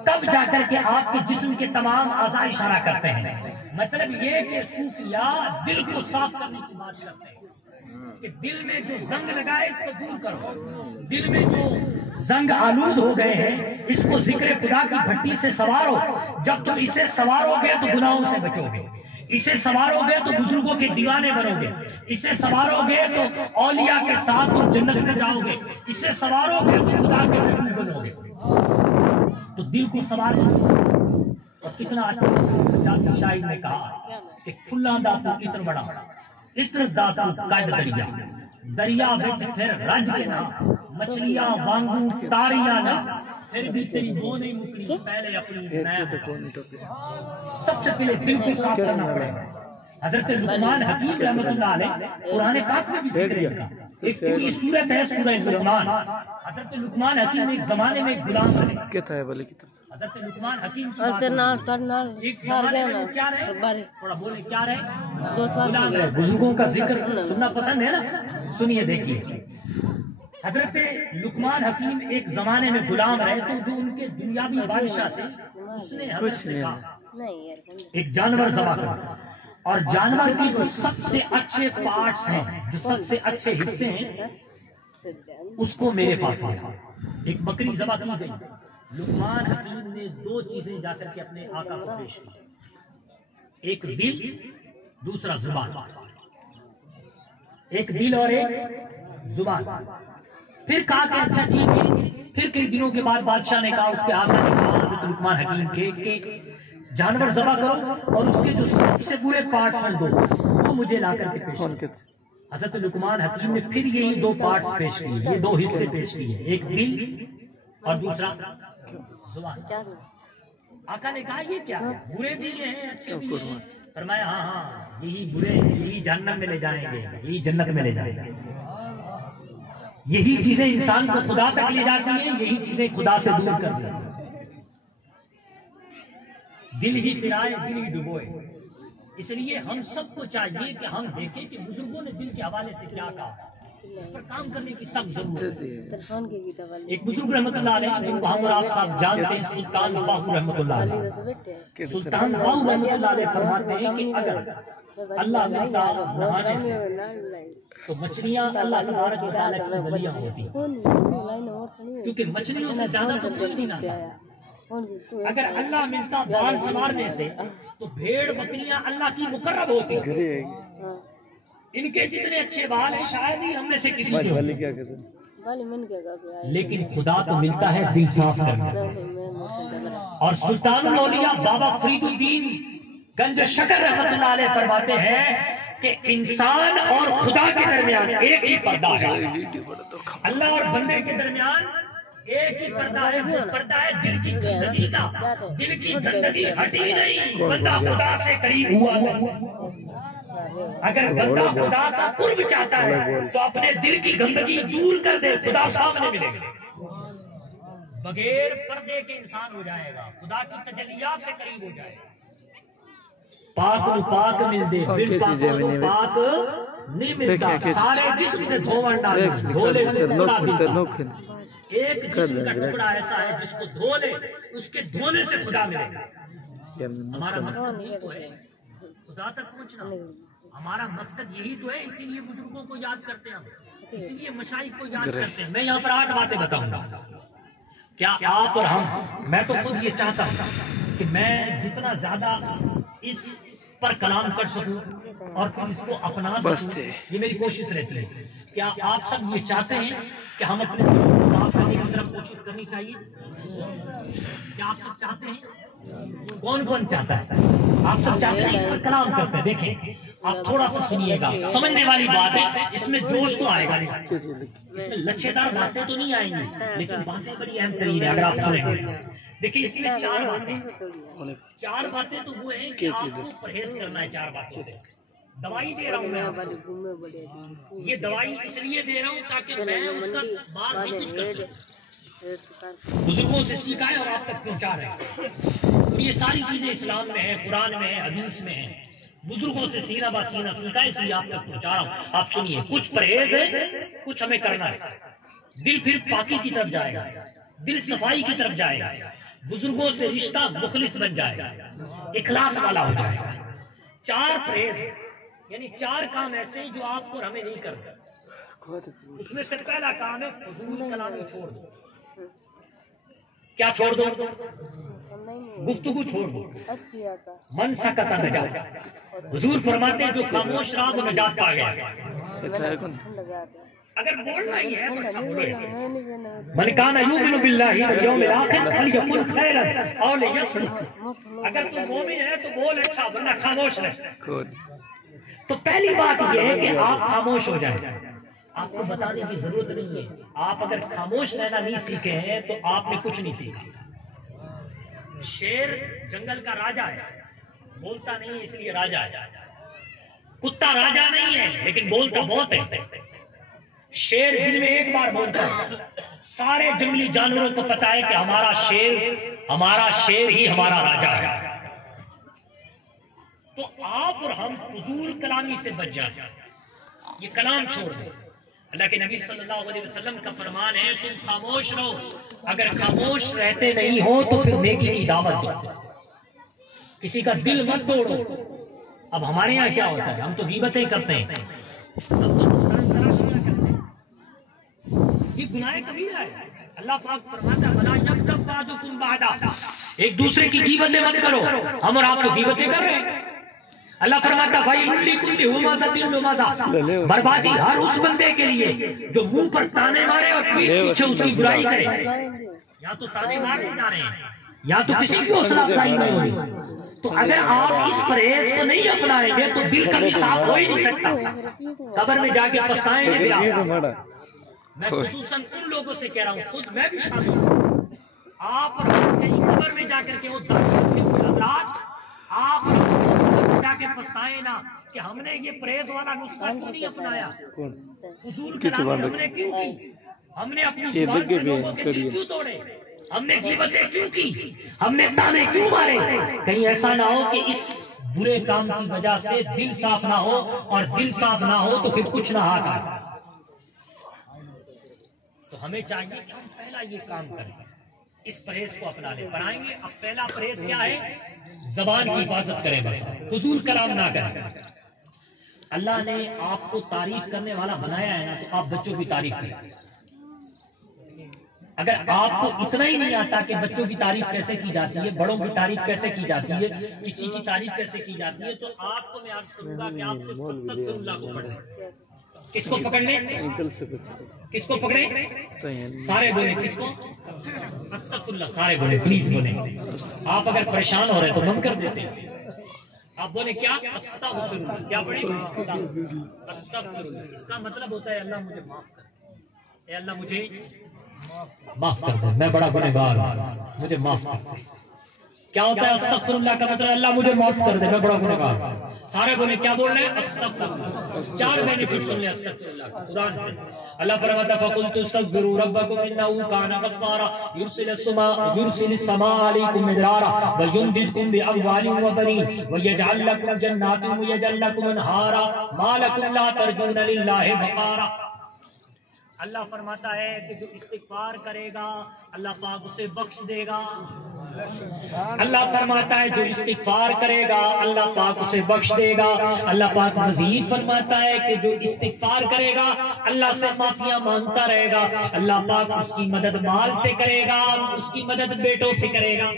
تب جا کر کے آپ کے جسم کے تمام اعضاء اشارہ کرتے ہیں. مطلب یہ کہ صوفیاء دل کو صاف کرنے کی بات کرتے ہیں کہ دل میں جو زنگ لگا ہے اس کو دور کرو. دل میں جو زنگ آلود ہو گئے ہیں اس کو ذکر خدا کی بھٹی سے سوارو. جب تم اسے سوارو گے تو گناہوں سے بچو گے، اسے سوارو گے تو بزرگوں کے دیوانے بنو گے، اسے سوارو گے تو اولیاء کے ساتھ تم جنت میں جاؤ گے، اسے سوارو گے تو خدا کے محبوب بنو گے. تو دل کو سوارو. اور کتنا اچھا پنجابی شاعر نے کہا کہ کھلا داتو اتر بڑا، اتر داتو کڈ دریا، دریا بچ پھر رج کے نا، مچھلیاں وانگوں تاریاں نا، پھر بھی تیری وہ نہیں مکڑی پہلے اپنی نیب. سب سے پہلے دل کو صاف کرنا پڑے گا. حضرت لقمان حکیم رحمۃ اللہ علیہ قرآن پاک میں بھی ذکر ہے، ایک پوری سورت ہے سورہ لقمان. حضرت لقمان حکیم ایک زمانے میں غلام رہے. حضرت لقمان حکیم کی بات ایک زمانے میں وہ کیا رہے؟ تھوڑا بولے کیا رہے؟ غلام رہے. بزرگوں کا ذکر سننا پسند ہے نا؟ سنیے دیکھیے. حضرت لقمان حکیم ایک زمانے میں غلام رہے تو جو ان کے دنیاوی بادشاہ تھے اس نے حضرت سے کہا ایک جانور ذبح کرو، اور جانور کی جو سب سے اچھے پارٹس ہیں، جو سب سے اچھے حصے ہیں، اس کو میرے پاس لے. ایک بکری ذبح کی گئی. لقمان حکیم نے دو چیزیں جا کر کے اپنے آقا کو پیش کی، ایک دل، دوسرا زبان. ایک دل اور ایک زبان. پھر کہا کہ اچھا ٹھیک ہے. پھر کئی دنوں کے بعد بادشاہ نے کہا، اس کے آقا نے کہا حضرت لقمان حکیم کے کہ جانور ذبح کرو اور اس کے جو سب سے برے پارٹس ہیں دو، وہ مجھے لا کر کے پیش کرو. حضرت لقمان حکیم نے پھر یہی دو پارٹس پیش کیے، یہ دو حصے پیش کیے، ایک دل اور دوسرا زبان. آقا نے کہا یہ کیا ہے؟ برے بھی یہ ہیں اچھے بھی ہیں. فرمایا ہاں ہاں یہی برے، یہی جہنم میں لے جائیں گے، یہی جنت میں لے جائیں گے. یہی چیزیں انسان کو خدا تک لے جاتی ہیں، یہی چیزیں خدا سے دور کر دیتی ہیں. دل ہی پرائے دل ہی ڈبوئے. اس لیے ہم سب کو چاہیے کہ ہم دیکھیں کہ بزرگوں نے دل کے حوالے سے کیا کہا، اس پر کام کرنے کی سخت ضرورت ہے. ایک بزرگ رحمۃ اللہ علیہ جن کو ہم اور آپ صاحب جانتے ہیں، سلطان باہو رحمۃ اللہ علیہ. سلطان باہو رحمۃ اللہ علیہ فرماتے ہیں کہ اگر اللہ ملتا نہانے سے تو مچھلیاں اللہ تبارک و تعالیٰ کی ولیاں ہوتی ہیں، کیونکہ مچھلیوں سے زیادہ تو کوئی نہیں نہاتا. اگر اللہ ملتا بال سنوارنے سے تو بھیڑ بکریاں اللہ کی مقرب ہوتی. ان کے جتنے اچھے بال ہیں شاید ہی ہم میں سے کسی کے. لیکن خدا تو ملتا ہے دل صاف کرنے سے. اور سلطان الاولیاء بابا فرید الدین گنج شکر رحمت اللہ علیہ فرماتے ہیں کہ انسان اور خدا کے درمیان ایک ہی پردہ ہے. اللہ اور بندے کے درمیان ایک ہی پردہ ہے، وہ پردہ ہے دل کی گندگی کا. دل کی گندگی ہٹی نہیں، بندہ خدا سے قریب ہوا نہیں. اگر بندہ خدا کا قرب چاہتا ہے تو اپنے دل کی گندگی دور کر دے، خدا سامنے ملے گا. بغیر پردے کے انسان ہو جائے گا، خدا کی تجلیات سے قریب ہو جائے گا. پاک پاک مل دے، بن پاک نہیں ملتا. سارے جسم سے دھوڑ ڈالنا، دھولے ایک جسم کا ٹکڑا ایسا ہے جس کو دھو لے اس کے دھونے سے خدا ملے گا. ہمارا مقصد یہی تو ہے خدا تک پہنچنا. ہمارا مقصد یہی تو ہے. اسی لیے بزرگوں کو یاد کرتے ہیں ہم, اسی لیے مشائخ کو یاد کرتے ہیں. میں یہاں پر 8 باتیں بتاؤں گا. کیا آپ اور ہم, میں تو خود یہ چاہتا ہوں کہ میں جتنا زیادہ اس پر کلام کر سکوں اور پھر اس کو اپنا سکوں, یہ میری کوشش رہتی ہے. کیا آپ سب یہ چاہتے ہیں کہ ہم اپنے صاف کرنے کی طرف کوشش کرنی چاہیے؟ کیا آپ سب چاہتے ہیں؟ کون کون چاہتا ہے؟ آپ سب چاہتے ہیں اس پر کلام کرتے ہیں. دیکھیں آپ تھوڑا سا سنیے گا, سمجھنے والی بات ہے. اس میں جوش تو آئے گا نہیں, اس میں لچھے دار باتیں تو نہیں آئیں گی, لیکن باتیں بڑی اہم ترین ہے اگر آپ سنیں گے. دیکھیں اس میں 4 باتیں تو وہ ہیں کہ آپ کو پرہیز کرنا ہے 4 باتوں سے. دوائی دے رہا ہوں میں, یہ دوائی اس لیے دے رہا ہوں تاکہ میں اس کا بار بھی کچھ کر سکوں. بزرگوں سے سیکھا ہے اور آپ تک پہنچا رہے ہیں. اور یہ ساری چیزیں اسلام میں ہیں, قرآن میں ہیں, حدیث میں ہیں. بزرگوں سے سینہ با سینہ سیکھا ہے, اس لیے آپ تک پہنچا رہا ہوں. آپ سنیے, کچھ پرہیز ہے, کچھ ہمیں کرنا ہے. دل پھر پاکی کی طرف جائے گا, دل صفائی کی طرف جائے گا, بزرگوں سے رشتہ مخلص بن جائے گا, اخلاص والا ہو جائے گا. 4 پرہیز یعنی 4 کام ایسے ہیں جو آپ کو ہمیں نہیں کرنا. اس میں سے پہلا کام ہے فضول کلامی چھوڑ دو. کیا چھوڑ دو؟ گفتگو چھوڑ دو. من سکت نجات. حضور فرماتے ہیں جو خاموش رہا وہ نجات پا گیا. اگر بولنا ہی ہے تو اچھا بولو. من کان یؤمن باللہ والیوم الآخر فلیقل خیرا او لیصمت. اگر تم مومن ہے تو بول اچھا, ورنہ خاموش رہ. تو پہلی بات یہ ہے کہ آپ خاموش ہو جائیں. آپ کو بتانے کی ضرورت نہیں ہے. آپ اگر خاموش رہنا نہیں سیکھے ہیں تو آپ نے کچھ نہیں سیکھا. شیر جنگل کا راجا ہے, بولتا نہیں ہے اس لیے راجا ہے. کتا راجا نہیں ہے لیکن بولتا بہت ہے. شیر دن میں ایک بار بولتا ہے. سارے جنگلی جانوروں کو پتا ہے کہ ہمارا شیر ہی ہمارا راجا ہے. تو آپ اور ہم فضول کلامی سے بچ جائیں. یہ کلام چھوڑ دیں. اللہ کے نبی صلی اللہ علیہ وسلم کا فرمان ہے تم خاموش رہو. اگر خاموش رہتے نہیں ہو تو پھر نیکی کی دعوت دو. کسی کا دل مت توڑو. اب ہمارے یہاں کیا ہوتا ہے, ہم تو غیبتیں کرتے ہیں, یہ گناہ کبیرہ ہے. اللہ پاک فرماتا ہے وَلَا يَغْتَبْ بَعْضُكُمْ بَعْضًا. ایک دوسرے کی غیبتیں مت کرو. ہم اور آپ تو غیبتیں کر رہے ہیں. اللہ فرماتا وَيْلٌ لِّكُلِّ ہُمَزَةٍ لُمَزَةٍ. بربادی ہر اس بندے کے لیے جو منہ پر تانے مارے اور پیٹھ پیچھے اس کی برائی کرے. یا تو تانے مارے جا رہے ہیں یا تو کسی کی حوصلہ افزائی نہیں ہو رہی. تو اگر آپ اس پرہیز کو نہیں اپنائیں گے تو دل کبھی صاف ہو ہی نہیں سکتا. قبر میں جا کے پچھتائیں گے. میں خصوصاً ان لوگوں سے کہہ رہا ہوں, خود میں بھی شامل ہوں. آپ کہیں قبر میں جا کر کے حضرات آپ جا کے پچھتائیں نا کہ ہم نے یہ پرہیز والا نسخہ کیوں نہیں اپنایا, فضول کلامی ہم نے کیوں کی, ہم نے اپنی زبان سے لوگوں کے دل کیوں توڑے, ہم نے غیبتیں کیوں کی, ہم نے تانے کیوں مارے. کہیں ایسا نہ ہو کہ اس برے کام کی وجہ سے دل صاف نہ ہو, اور دل صاف نہ ہو تو پھر کچھ نہ ہاتھ آئے. تو ہمیں چاہیے کہ ہم پہلا یہ کام کریں, اس پرہیز کو اپنا لیں. بنائیں گے. اب پہلا پرہیز کیا ہے, زبان کی حفاظت کریں, بس فضول کلام نہ کریں. اللہ نے آپ کو تعریف کرنے والا بنایا ہے نا, تو آپ بچوں کی تعریف کریں. اگر آپ کو اتنا ہی نہیں آتا کہ بچوں کی تعریف کیسے کی جاتی ہے, بڑوں کی تعریف کیسے کی جاتی ہے, کسی کی تعریف کیسے کی جاتی ہے, تو آپ کو میں عرض کروں گا کہ آپ سے استغفر اللہ کو پڑھ لیں. کس کو پکڑ لیں, کس کو پکڑیں, سارے بولیں. کس کو, استغفر اللہ, سارے بولیں, پلیز بولیں. آپ اگر پریشان ہو رہے تو بند کر دیتے ہیں. آپ بولیں کیا, استغفر اللہ. کیا پڑھیں, استغفر اللہ. اس کا مطلب ہوتا ہے اللہ مجھے معاف کر, اے اللہ مجھے معاف کر دے, میں بڑا گنہگار ہوں, مجھے معاف کر دے. کیا ہوتا ہے استغفر اللہ کا مطلب, اللہ مجھے معاف کر دے, میں بڑا گنہگار ہوں. سارے بولیں کیا بول رہے ہیں, استغفر اللہ. 4 بینیفٹ سن لیں استغفر اللہ قرآن سے. اللہ فرماتا ہے فَقُلْتُ اسْتَغْفِرُوا رَبَّكُمْ إِنَّهُ كَانَ غَفَّارًا يُرْسِلِ السَّمَاءَ عَلَيْكُمْ مِدْرَارًا وَيُمْدِدْكُمْ بِأَمْوَالٍ وَبَنِينَ وَيَجْعَلْ لَكُمْ جَنَّاتٍ وَيَجْعَلْ لَكُمْ أَنْهَارًا مَا لَكُمْ لَا تَرْجُونَ لِلَّهِ وَقَارًا. اللہ فرماتا ہے کہ جو استغفار کرے گا اللہ پاک اسے بخش دے گا. اللہ فرماتا ہے جو استغفار کرے گا اللہ پاک اسے بخش دے گا. اللہ پاک مزید فرماتا ہے کہ جو استغفار کرے گا اللہ سے معافیاں مانگتا رہے گا اللہ پاک اس کی مدد مال سے کرے گا, اس کی مدد بیٹوں سے کرے گا.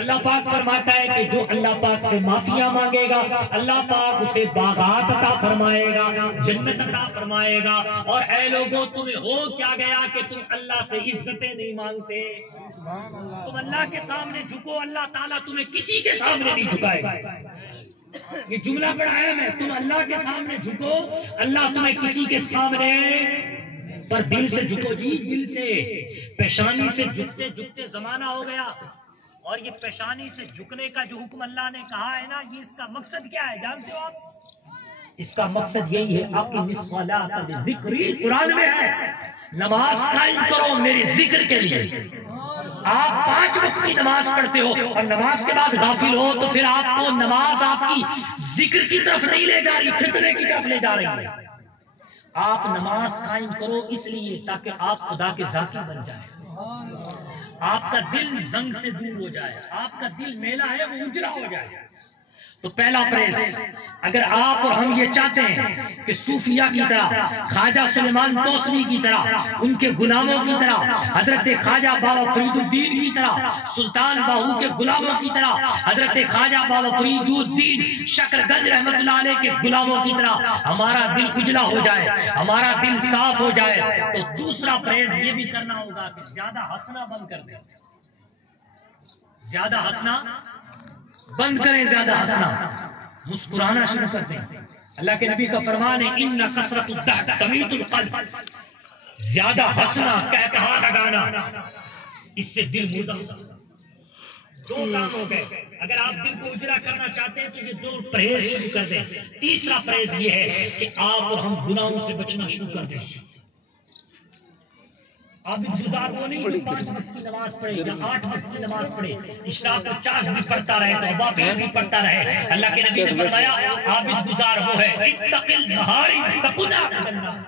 اللہ پاک فرماتا ہے کہ جو اللہ پاک سے معافیاں مانگے گا اللہ پاک اسے باغات عطا فرمائے گا, جنت عطا فرمائے گا. اور اے لوگوں تمہیں ہو کیا گیا کہ تم اللہ سے عزتیں نہیں مانگتے؟ تم اللہ کے سامنے جھکو, اللہ تعالیٰ تمہیں کسی کے سامنے نہیں جھکائے گا. یہ جملہ بڑا اہم ہے, تم اللہ کے سامنے جھکو اللہ تمہیں کسی کے سامنے, پر دل سے جھکو جی, دل سے. پیشانی سے جھکتے جھکتے زمانہ ہو گیا. اور یہ پیشانی سے جھکنے کا جو حکم اللہ نے کہا ہے نا, یہ اس کا مقصد کیا ہے جانتے ہو آپ؟ اس کا مقصد یہی ہے اقم الصلاۃ لذکری, قرآن میں ہے نماز قائم کرو میرے ذکر کے لیے. آپ 5 وقت کی نماز پڑھتے ہو اور نماز کے بعد غافل ہو تو پھر آپ کو نماز آپ کی ذکر کی طرف نہیں لے جا رہی, فتنے کی طرف لے جا رہی ہے. آپ نماز قائم کرو اس لیے تاکہ آپ خدا کے ذاتی بن جائیں, آپ کا دل زنگ سے دور ہو جائے, آپ کا دل میلا ہے وہ اجلا ہو جائے. تو پہلا پریز, اگر آپ اور ہم یہ چاہتے ہیں کہ صوفیہ کی طرح, خواجہ سلیمان توسوی کی طرح, ان کے غلاموں کی طرح, حضرت خواجہ بابا فرید الدین کی طرح, سلطان باہو کے غلاموں کی طرح, حضرت خواجہ بابا فرید الدین شکرگنج رحمت اللہ علیہ کے غلاموں کی طرح ہمارا دل اجلا ہو جائے, ہمارا دل صاف ہو جائے, تو دوسرا پریز یہ بھی کرنا ہوگا کہ زیادہ ہنسنا بند کر دیں. زیادہ ہنسنا بند کریں, زیادہ ہنسنا, مسکرانا شروع کر دیں. اللہ کے نبی کا فرمان ہے ان کثرت الضحک تمیت القلب, زیادہ ہنسنا, قہقہا لگانا, اس سے دل مردہ ہوتا. 2 کام ہو گئے. اگر آپ دل کو اجلا کرنا چاہتے ہیں تو یہ 2 پرہیز شروع کر دیں. تیسرا پرہیز یہ ہے کہ آپ اور ہم گناہوں سے بچنا شروع کر دیں. عابد گزار وہ نہیں جو 5 وقت کی نماز پڑھے یا 8 وقت کی نماز پڑھے, اشراق و چاش بھی پڑھتا رہے, توبہ بھی پڑھتا رہے. اللہ کے نبی نے فرمایا عابد گزار وہ ہے اتق المحارم تکن عبد الناس,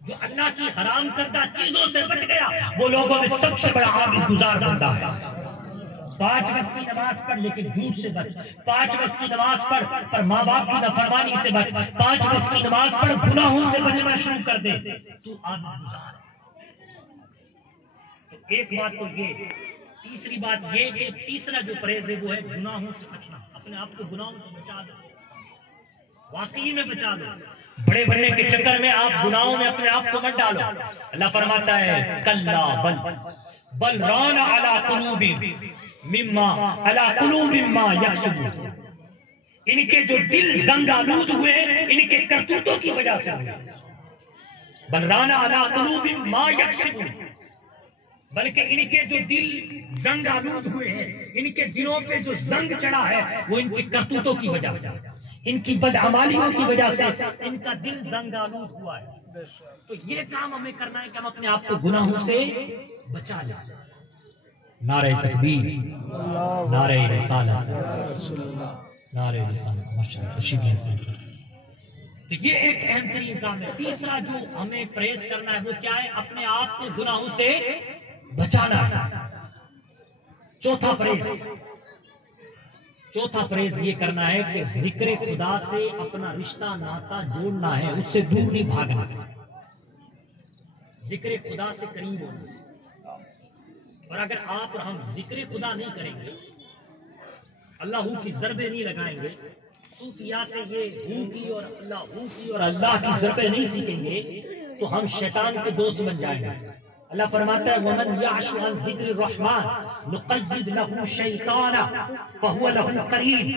جو اللہ کی حرام کردہ چیزوں سے بچ گیا وہ لوگوں میں سب سے بڑا عابد گزار بنتا ہے. 5 وقت کی نماز پڑھ لیکن جھوٹ سے بچ, 5 وقت کی نماز پڑھ پر ماں باپ کی نافرمانی سے بچ, 5 وقت کی نماز پڑھ گناہوں سے بچنا شروع کر دے, تو عابد گزار. ایک بات تو یہ, تیسری بات یہ کہ تیسرا جو پرہیز ہے وہ ہے گناہوں سے بچنا. اپنے آپ کو گناہوں سے بچا دو, واقعی میں بچا دو. بڑے بننے کے چکر میں آپ گناہوں میں اپنے آپ کو مت ڈالو. اللہ فرماتا ہے کلا بل ران علی قلوبہم علی قلوب ما یکسبون, ان کے جو دل زنگ آلود ہوئے ہیں ان کے کرتوتوں کی وجہ سے ہوئے. بل ران علی قلوبہم ما یکسبون, بلکہ ان کے جو دل زنگ آلود ہوئے ہیں, ان کے دلوں پہ جو زنگ چڑھا ہے وہ ان کی کرتوتوں کی وجہ سے, ان کی بدعمالیوں کی وجہ سے ان کا دل زنگ آلود ہوا ہے. تو یہ کام ہمیں کرنا ہے کہ ہم اپنے آپ کو گناہوں سے بچا لیں. نعرہ تکبیر, نعرہ رسالت, نعرہ رسالت, ماشاءاللہ تشریف لے. تو یہ ایک اہم ترین کام ہے. تیسرا جو ہمیں پرہیز کرنا ہے وہ کیا ہے؟ اپنے آپ کو گناہوں سے بچانا ہے. چوتھا پرہیز یہ کرنا ہے کہ ذکر خدا سے اپنا رشتہ ناتا جوڑنا ہے, اس سے دور نہیں بھاگنا. ذکر خدا سے قریب ہونا. اور اگر آپ اور ہم ذکر خدا نہیں کریں گے, اللہ کی ضربیں نہیں لگائیں گے, صوفیاء سے یہ ہوں کی اور اللہ کی ضربیں نہیں سیکھیں گے تو ہم شیطان کے دوست بن جائیں گے. اللہ فرماتا ہے وَمَنْ يَعْشُ عَنْ ذِكْرِ الرَّحْمَنِ نُقَيِّضْ لَهُ شَيْطَانًا فَهُوَ لَهُ قَرِينٌ,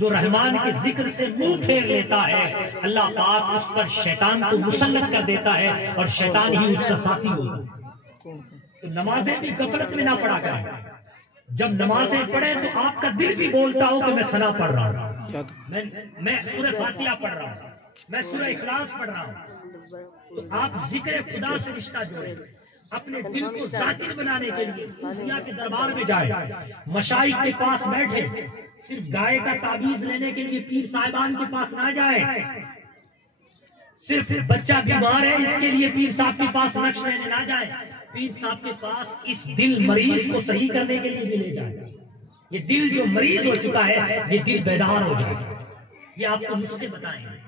جو رحمان کے ذکر سے منہ پھیر لیتا ہے اللہ پاک اس پر شیطان کو مسلط کر دیتا ہے اور شیطان ہی اس کا ساتھی ہوتا ہے. تو نمازیں بھی غفلت میں نہ پڑھا کریں. جب نمازیں پڑھیں تو آپ کا دل بھی بولتا ہو کہ میں ثنا پڑھ رہا ہوں, میں سورہ فاتحہ پڑھ رہا ہوں, میں سورہ اخلاص پڑھ رہا ہوں. تو آپ ذکر خدا سے رشتہ جوڑیں. اپنے دل کو ذاکر بنانے کے لیے صوفیاء کے دربار میں جائیں, مشائخ کے پاس بیٹھے, صرف گائے کا تعویذ لینے کے لیے پیر صاحبان کے پاس نہ جائیں, صرف بچہ بیمار ہے اس کے لیے پیر صاحب کے پاس نقش لینے نہ جائے، پیر صاحب کے پاس اس دل مریض کو صحیح کرنے کے لیے بھی لے جائے۔ یہ دل جو مریض ہو چکا ہے یہ دل بیدار ہو جائے گا۔ یہ آپ کو نسخے بتائیں گے۔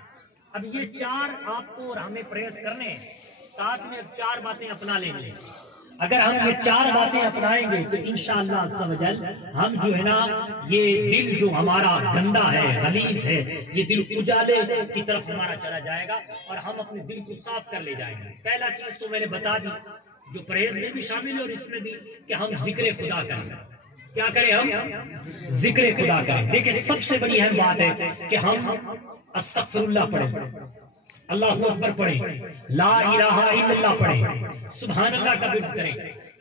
اب یہ 4 آپ کو اور ہمیں پریس کرنے ہیں، ساتھ میں 4 باتیں اپنا لیں گے۔ اگر ہم یہ 4 باتیں اپنائیں گے تو انشاءاللہ عز و جل ہم جو ہے نا یہ دل جو ہمارا گندا ہے، غلیظ ہے، یہ دل اجالے کی طرف ہمارا چلا جائے گا اور ہم اپنے دل کو صاف کر لے جائیں گے۔ پہلا چیز تو میں نے بتا دی جو پرہیز میں بھی شامل ہے اور اس میں بھی، کہ ہم ذکر خدا کریں۔ کیا کریں؟ ہم ذکر خدا کریں۔ دیکھیں سب سے بڑی اہم بات ہے کہ ہم استغفر اللہ پڑھیں، اللہ اکبر پڑھیں، لا الہ الا اللہ پڑھیں، سبحان اللہ کا ورد کریں،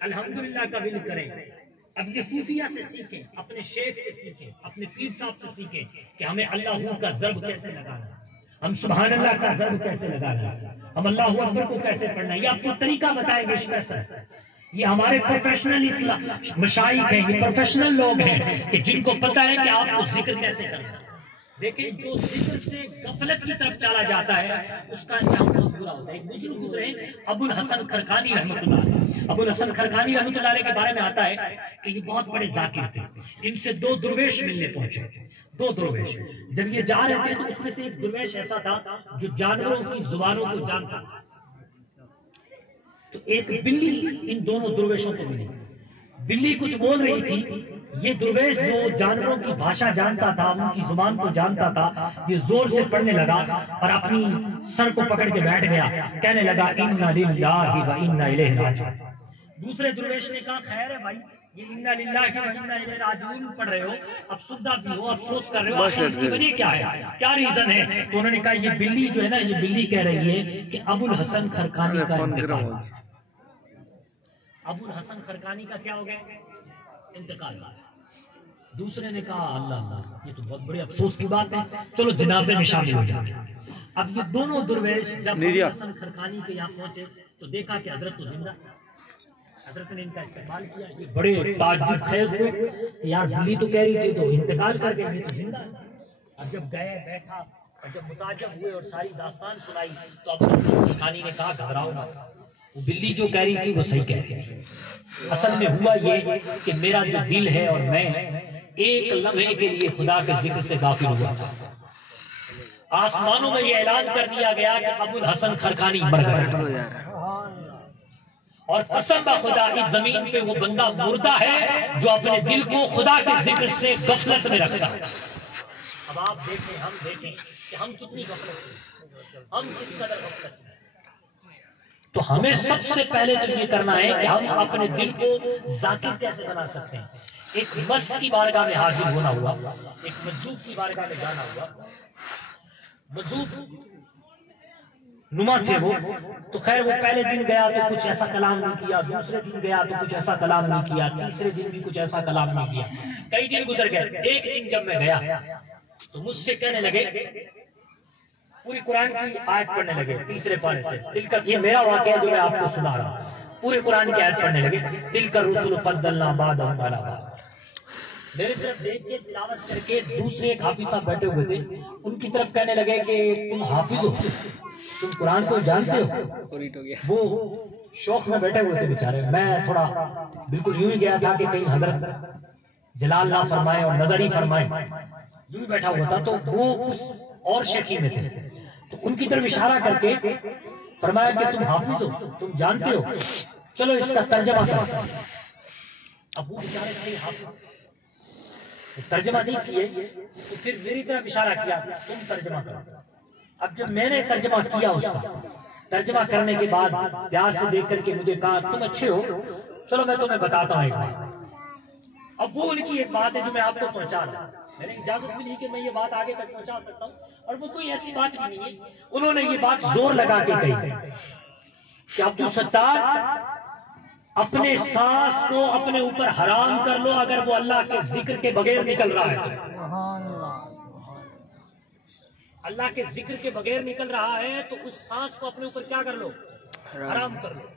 الحمدللہ کا ورد کریں۔ اب یہ صوفیہ سے سیکھیں، اپنے شیخ سے سیکھیں، اپنے پیر صاحب سے سیکھیں کہ ہمیں اللہ کا ضرب کیسے لگانا ہے، ہم سبحان اللہ کا ضرب کیسے لگانا ہے، ہم اللہ اکبر کو کیسے پڑھنا ہے۔ یہ آپ کو طریقہ بتائیں گے اسپیشل۔ یہ ہمارے پروفیشنل مشائخ ہیں، یہ پروفیشنل لوگ ہیں کہ جن کو پتہ ہے کہ آپ کو ذکر کیسے کرنا ہے۔ لیکن جو ذکر سے غفلت کی طرف چلا جاتا ہے اس کا انجام بہت برا ہوتا ہے۔ ایک بزرگ گزرے ابو الحسن خرقانی رحمۃ اللہ علیہ۔ ابو الحسن خرقانی رحمۃ اللہ علیہ کے بارے میں آتا ہے کہ یہ بہت بڑے ذاکر تھے۔ ان سے 2 درویش ملنے پہنچے، 2 درویش۔ جب یہ جا رہے تھے تو اس میں سے ایک درویش ایسا تھا جو جانوروں کی زبانوں کو جانتا تھا۔ تو ایک بلی ان دونوں درویشوں کو ملی، بلی کچھ بول رہی تھی، یہ درویش جو جانوروں کی بھاشا جانتا تھا، ان کی زبان کو جانتا تھا، یہ زور سے پڑھنے لگا اور اپنی سر کو پکڑ کے بیٹھ گیا، کہنے لگا انا للہ و انا الیہ راجعون۔ دوسرے درویش نے کہا خیر ہے بھائی، یہ انا للہ و انا الیہ راجعون پڑھ رہے ہو، اب سجدہ بھی ہو، افسوس کر رہے ہو، اس کی وجہ کیا ہے، کیا ریزن ہے؟ تو انہوں نے کہا یہ بلی جو ہے نا، یہ بلی کہہ رہی ہے کہ ابو الحسن خرقانی کا انتقال، ابو الحسن خرقانی کا کیا ہو گیا؟ انتقال۔ دوسرے نے کہا اللہ اللہ، یہ تو بہت بڑے افسوس کی بات ہے، چلو جنازے میں شامل ہو جاتے ہیں۔ اب یہ دونوں درویش جب ابو الحسن خرقانی کے یہاں پہنچے تو دیکھا کہ حضرت تو زندہ، حضرت نے ان کا استقبال کیا۔ یہ بڑے تعجب خیز ہوئے کہ یار بلی تو کہہ رہی تھی تو انتقال کر گئے، یہ تو زندہ ہے۔ اب جب گئے بیٹھا اور جب متعجب ہوئے اور ساری داستان سنائی تو ابو الحسن خرقانی نے کہا گھبراؤ نہ، وہ بلی جو کہہ رہی تھی وہ صحیح کہہ رہی تھی۔ اصل میں ہوا یہ کہ میرا جو دل ہے اور میں ایک لمحے کے لیے خدا کے ذکر سے غافل ہوا تھا۔ آسمانوں میں یہ اعلان کر دیا گیا کہ ابو الحسن خرقانی مر گیا، اور قسم بخدا اس زمین پہ وہ بندہ مردہ ہے جو اپنے دل کو خدا کے ذکر سے غفلت میں رکھتا ہے۔ اب آپ دیکھیں، ہم دیکھیں کہ ہم کتنی غفلت ہیں، ہم کس قدر غفلت ہیں۔ تو ہمیں سب سے پہلے تو یہ کرنا ہے کہ ہم اپنے دل کو ذاکر کیسے بنا سکتے ہیں۔ ایک مست کی بارگاہ میں حاضر ہونا ہوا، ایک مجذوب کی بارگاہ میں جانا ہوا۔ مجذوب نما تھے وہ، تو خیر وہ پہلے دن گیا تو کچھ ایسا کلام نہیں کیا، دوسرے دن گیا تو کچھ ایسا کلام نہیں کیا، تیسرے دن بھی کچھ ایسا کلام نہیں کیا۔ کئی دن گزر گئے، ایک دن جب میں گیا تو مجھ سے کہنے لگے، پوری قرآن کی آیت پڑھنے لگے تیسرے پارے سے، دل کا، یہ میرا واقعہ جو میں آپ کو سنا رہا ہوں، پورے قرآن کی آیت پڑھنے لگے، دل کا رسول فضلنا بعضهم علی بعض۔ میرے طرف دیکھ کے تلاوت کر کے دوسرے ایک حافظ صاحب بیٹھے ہوئے تھے، ان کی طرف کہنے لگے کہ تم حافظ ہو، تم قرآن کو جانتے ہو۔ وہ شوق میں بیٹھے ہوئے تھے بیچارے، میں تھوڑا بالکل یوں ہی گیا تھا کہ کہیں حضرت جلال نہ فرمائے اور نظر ہی فرمائے، یوں ہی بیٹھا ہوا تھا۔ تو وہ اس اور شیخی میں تھے، تو ان کی طرف اشارہ کر کے فرمایا کہ تم حافظ ہو، تم جانتے ہو، چلو اس کا ترجمہ کرو۔ اب وہ بیچارے تھے حافظ، ترجمہ نہیں کیے تو پھر میری طرف اشارہ کیا تم ترجمہ کرو۔ اب جب میں نے ترجمہ کیا، اس کا ترجمہ کرنے کے بعد پیار سے دیکھ کر کے مجھے کہا تم اچھے ہو، چلو میں تمہیں بتاتا ہوں ایک بات۔ اب وہ ان کی ایک بات ہے جو میں آپ کو پہنچا رہا ہوں، میں نے اجازت ملی کہ میں یہ بات آگے تک پہنچا سکتا ہوں، اور وہ کوئی ایسی بات بھی نہیں ہے۔ انہوں نے یہ بات زور لگا کے کہی کہ عبدالستار اپنے سانس کو اپنے اوپر حرام کر لو اگر وہ اللہ کے ذکر کے بغیر نکل رہا ہے، اللہ کے ذکر کے بغیر نکل رہا ہے تو اس سانس کو اپنے اوپر کیا کر لو؟ حرام کر لو۔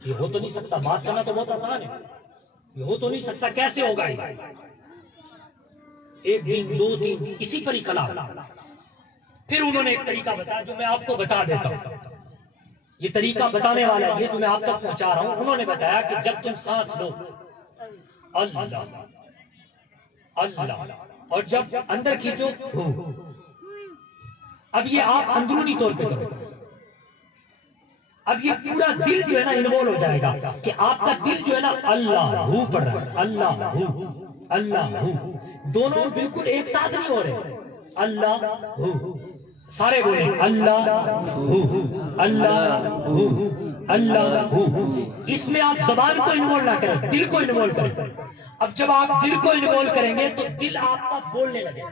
یہ ہو تو نہیں سکتا، بات کرنا تو بہت آسان ہے، یہ ہو تو نہیں سکتا، کیسے ہوگا یہ؟ ایک دن، 2 دن اسی پر ہی کلام، پھر انہوں نے ایک طریقہ بتایا جو میں آپ کو بتا دیتا ہوں. یہ طریقہ بتانے والا یہ جو میں آپ تک پہنچا رہا ہوں. انہوں نے بتایا کہ جب تم سانس لو اللہ اللہ اور جب اندر کھینچو ہو. اب یہ آپ اندرونی طور پہ کرو. اب یہ پورا دل جو ہے نا انوالو ہو جائے گا کہ آپ کا دل جو ہے نا اللہ ہو پڑھ رہا ہے. اللہ ہو اللہ ہو. دونوں بالکل ایک ساتھ نہیں ہو رہے. اللہ ہو سارے بولے اللہ ہو اللہ ہو اللہ ہو. اس میں آپ زبان کو انوالو نہ کریں, دل کو انوالو کریں. اب جب آپ دل کو انوالو کریں گے تو دل آپ کا بولنے لگے.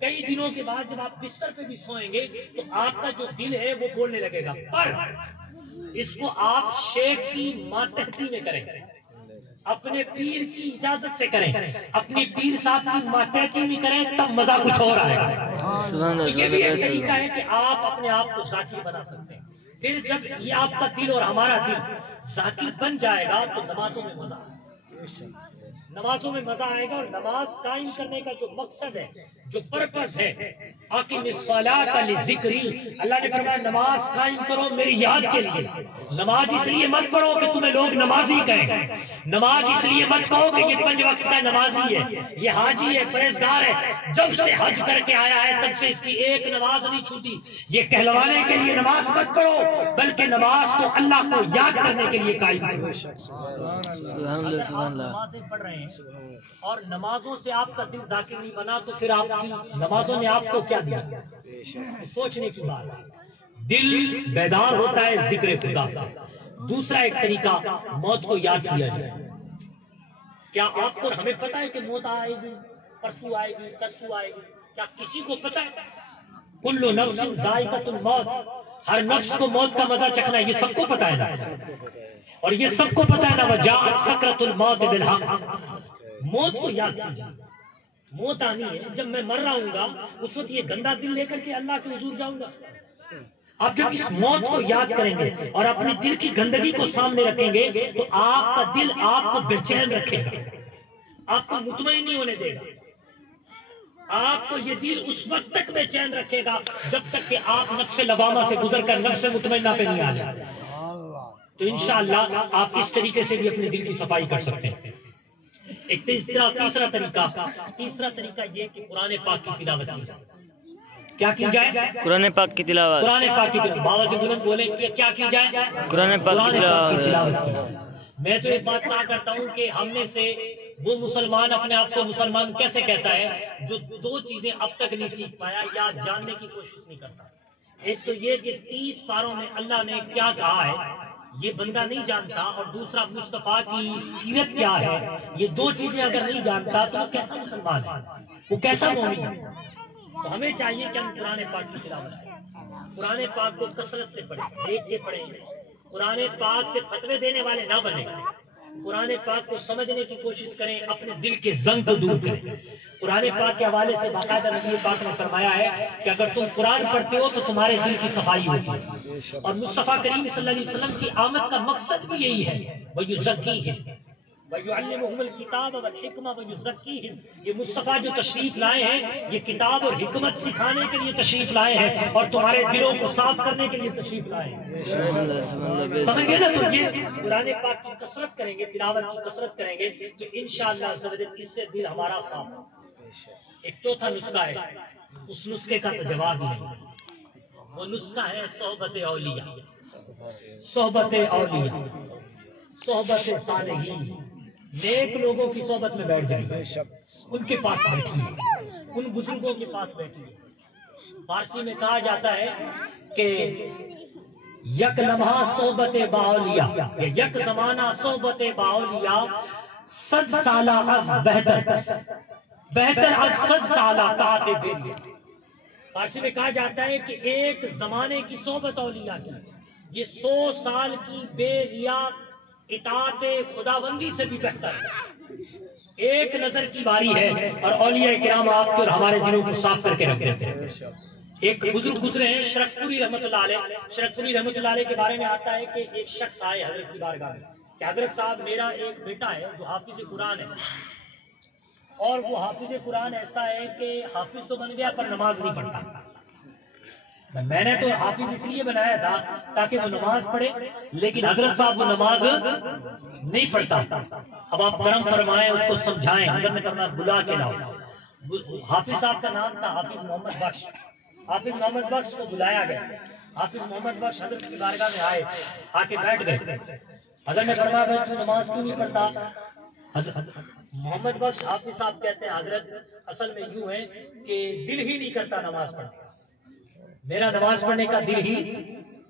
کئی دنوں کے بعد جب آپ بستر پہ بھی سوئیں گے تو آپ کا جو دل ہے وہ بولنے لگے گا. پر اس کو آپ شیخ کی ماتحتی میں کریں, اپنے پیر کی اجازت سے کریں, اپنی پیر صاحب کی ماتحتی میں کریں, تب مزہ کچھ اور آئے گا. یہ بھی ایک طریقہ ہے کہ آپ اپنے آپ کو ذاکر بنا سکتے ہیں. پھر جب یہ آپ کا دل اور ہمارا دل ذاکر بن جائے گا تو نمازوں میں مزہ آئے گا. نمازوں میں مزہ آئے گا. اور نماز قائم کرنے کا جو مقصد ہے, جو پرپس ہے, اقم الصلاۃ لذکری, اللہ نے فرمایا نماز قائم کرو میری یاد کے لیے. نماز اس لیے مت پڑھو کہ تمہیں لوگ نمازی کہیں. نماز اس لیے مت کہو کہ یہ 5 وقت کا نمازی ہے, یہ حاجی ہے, پرہیزگار ہے, جب سے حج کر کے آیا ہے تب سے اس کی ایک نماز نہیں چھوٹی. یہ کہلوانے کے لیے نماز مت پڑھو, بلکہ نماز تو اللہ کو یاد کرنے کے لیے قائم کرو. نمازیں پڑھ رہے ہیں اور نمازوں سے آپ کا دل ذاکر نہیں بنا تو پھر آپ کی نمازوں نے آپ کو کیا دیا؟ سوچنے کی بات. دل بیدار ہوتا ہے ذکر خدا سے. دوسرا ایک طریقہ موت کو یاد کیا جائے. کیا آپ کو ہمیں پتا ہے کہ موت آئے گی, پرسوں آئے گی, ترسوں آئے گی؟ کیا کسی کو پتا ہے؟ کل نفس ذائقۃ الموت, ہر نفس کو موت کا مزہ چکھنا ہے, یہ سب کو پتا ہے نا. اور یہ سب کو پتا ہے نا وجاءت سکرۃ الموت بالحق. موت کو یاد کیجیے. موت آنی ہے, جب میں مر رہا ہوں گا اس وقت یہ گندا دل لے کر کے اللہ کے حضور جاؤں گا. آپ جب اس موت کو یاد کریں گے اور اپنے دل کی گندگی کو سامنے رکھیں گے تو آپ کا دل آپ کو بے چین رکھے گا, آپ کو مطمئن نہیں ہونے دے گا. آپ کو یہ دل اس وقت تک بے چین رکھے گا جب تک کہ آپ نفس لوامہ سے گزر کر نفس مطمئنہ پہ نہیں آ جائیں. تو انشاءاللہ آپ اس طریقے سے بھی اپنے دل کی صفائی کر سکتے ہیں. ایک تیسرا طریقہ یہ کہ قرآن پاک کی تلاوت کی جائے. کیا کی جائے؟ قرآن پاک کی تلاوت. قرآن پاک کی تلاوت. بابا سے بلند بولے کہ کیا کی جائے؟ قرآن پاک کی تلاوت کی جائے. میں تو ایک بات کہا کرتا ہوں کہ ہم میں سے وہ مسلمان اپنے آپ کو مسلمان کیسے کہتا ہے جو 2 چیزیں اب تک نہیں سیکھ پایا یا جاننے کی کوشش نہیں کرتا. ایک تو یہ کہ 30 پاروں میں اللہ نے کیا کہا ہے یہ بندہ نہیں جانتا, اور دوسرا مصطفیٰ کی سیرت کیا ہے. یہ 2 چیزیں اگر نہیں جانتا تو وہ کیسا مسلمان ہے, وہ کیسا مومن ہے؟ تو ہمیں چاہیے کہ ہم قرآن پاک کی تلاوت کریں, قرآن پاک کو کثرت سے پڑھیں, دیکھ کے پڑھیں. قرآن پاک سے فتوے دینے والے نہ بنیں. قرآن پاک کو سمجھنے کی کوشش کریں, اپنے دل کے زنگ کو دور کریں. قرآن پاک کے حوالے سے باقاعدہ نبی پاک نے فرمایا ہے کہ اگر تم قرآن پڑھتے ہو تو تمہارے دل کی صفائی ہوتی ہے. اور مصطفیٰ کریم صلی اللہ علیہ وسلم کی آمد کا مقصد بھی یہی ہے, وَيُزَكِّيهِمْ وَيُعَلِّمُهُمُ الْكِتَابَ وَالْحِكْمَةَ وَيُزَكِّيهِمْ. یہ مصطفیٰ جو تشریف لائے ہیں یہ کتاب اور حکمت سکھانے کے لیے تشریف لائے ہیں اور تمہارے دلوں کو صاف کرنے کے لیے تشریف لائے ہیں. سمجھ گئے نا؟ تو یہ قرآن پاک کی کثرت کریں گے, تلاوت کی کثرت کریں گے تو انشاءاللہ اس سے دل ہمارا صاف ہوگا. ایک چوتھا نسخہ ہے, اس نسخے کا تو جواب نہیں. وہ نسخہ ہے صحبت اولیاء. صحبت اولیاء, صحبت صالحین, نیک لوگوں کی صحبت میں بیٹھ جائیں, ان کے پاس بیٹھیے, ان بزرگوں کے پاس بیٹھیے. فارسی میں کہا جاتا ہے کہ یک لمحہ صحبت باولیاء, یک زمانہ صحبت باولیاء, 100 سالہ از بہتر از 100 سالہ طاعت بیلیاء. فارسی میں کہا جاتا ہے کہ ایک زمانے کی صحبت اولیاء کی یہ 100 سال کی بے ریا اطاعت خداوندی سے بھی بہتر ہے. ایک نظر کی باری ہے اور اولیاء کرام آپ کے اور ہمارے دلوں کو صاف کر کے رکھ دیتے ہیں. ایک بزرگ گزرے ہیں شرکپوری رحمۃ اللہ علیہ. شرکپوری رحمۃ اللہ علیہ کے بارے میں آتا ہے کہ ایک شخص آئے حضرت کی بارگاہ میں کہ حضرت صاحب میرا ایک بیٹا ہے جو حافظ قرآن ہے, اور وہ حافظ قرآن ایسا ہے کہ حافظ تو بن گیا پر نماز نہیں پڑھتا. میں نے تو حافظ اس لیے بنایا تھا تاکہ وہ نماز پڑھے، لیکن حضرت صاحب وہ نماز نہیں پڑھتا. اب آپ کرم فرمائیں، اس کو سمجھائیں. حضرت نے فرمایا بلا کے لاؤ. حافظ صاحب کا نام تھا حافظ محمد بخش. حافظ محمد بخش کو بلایا گیا. حافظ محمد بخش حضرت کی بارگاہ میں آئے، آ کے بیٹھ گئے. حضرت نے فرمایا بھائی تو نماز کیوں نہیں پڑھتا؟ حضرت محمد بخش حافظ صاحب کہتے ہیں حضرت اصل میں یوں ہے کہ دل ہی نہیں کرتا نماز پڑھنے، میرا نماز پڑھنے کا دل ہی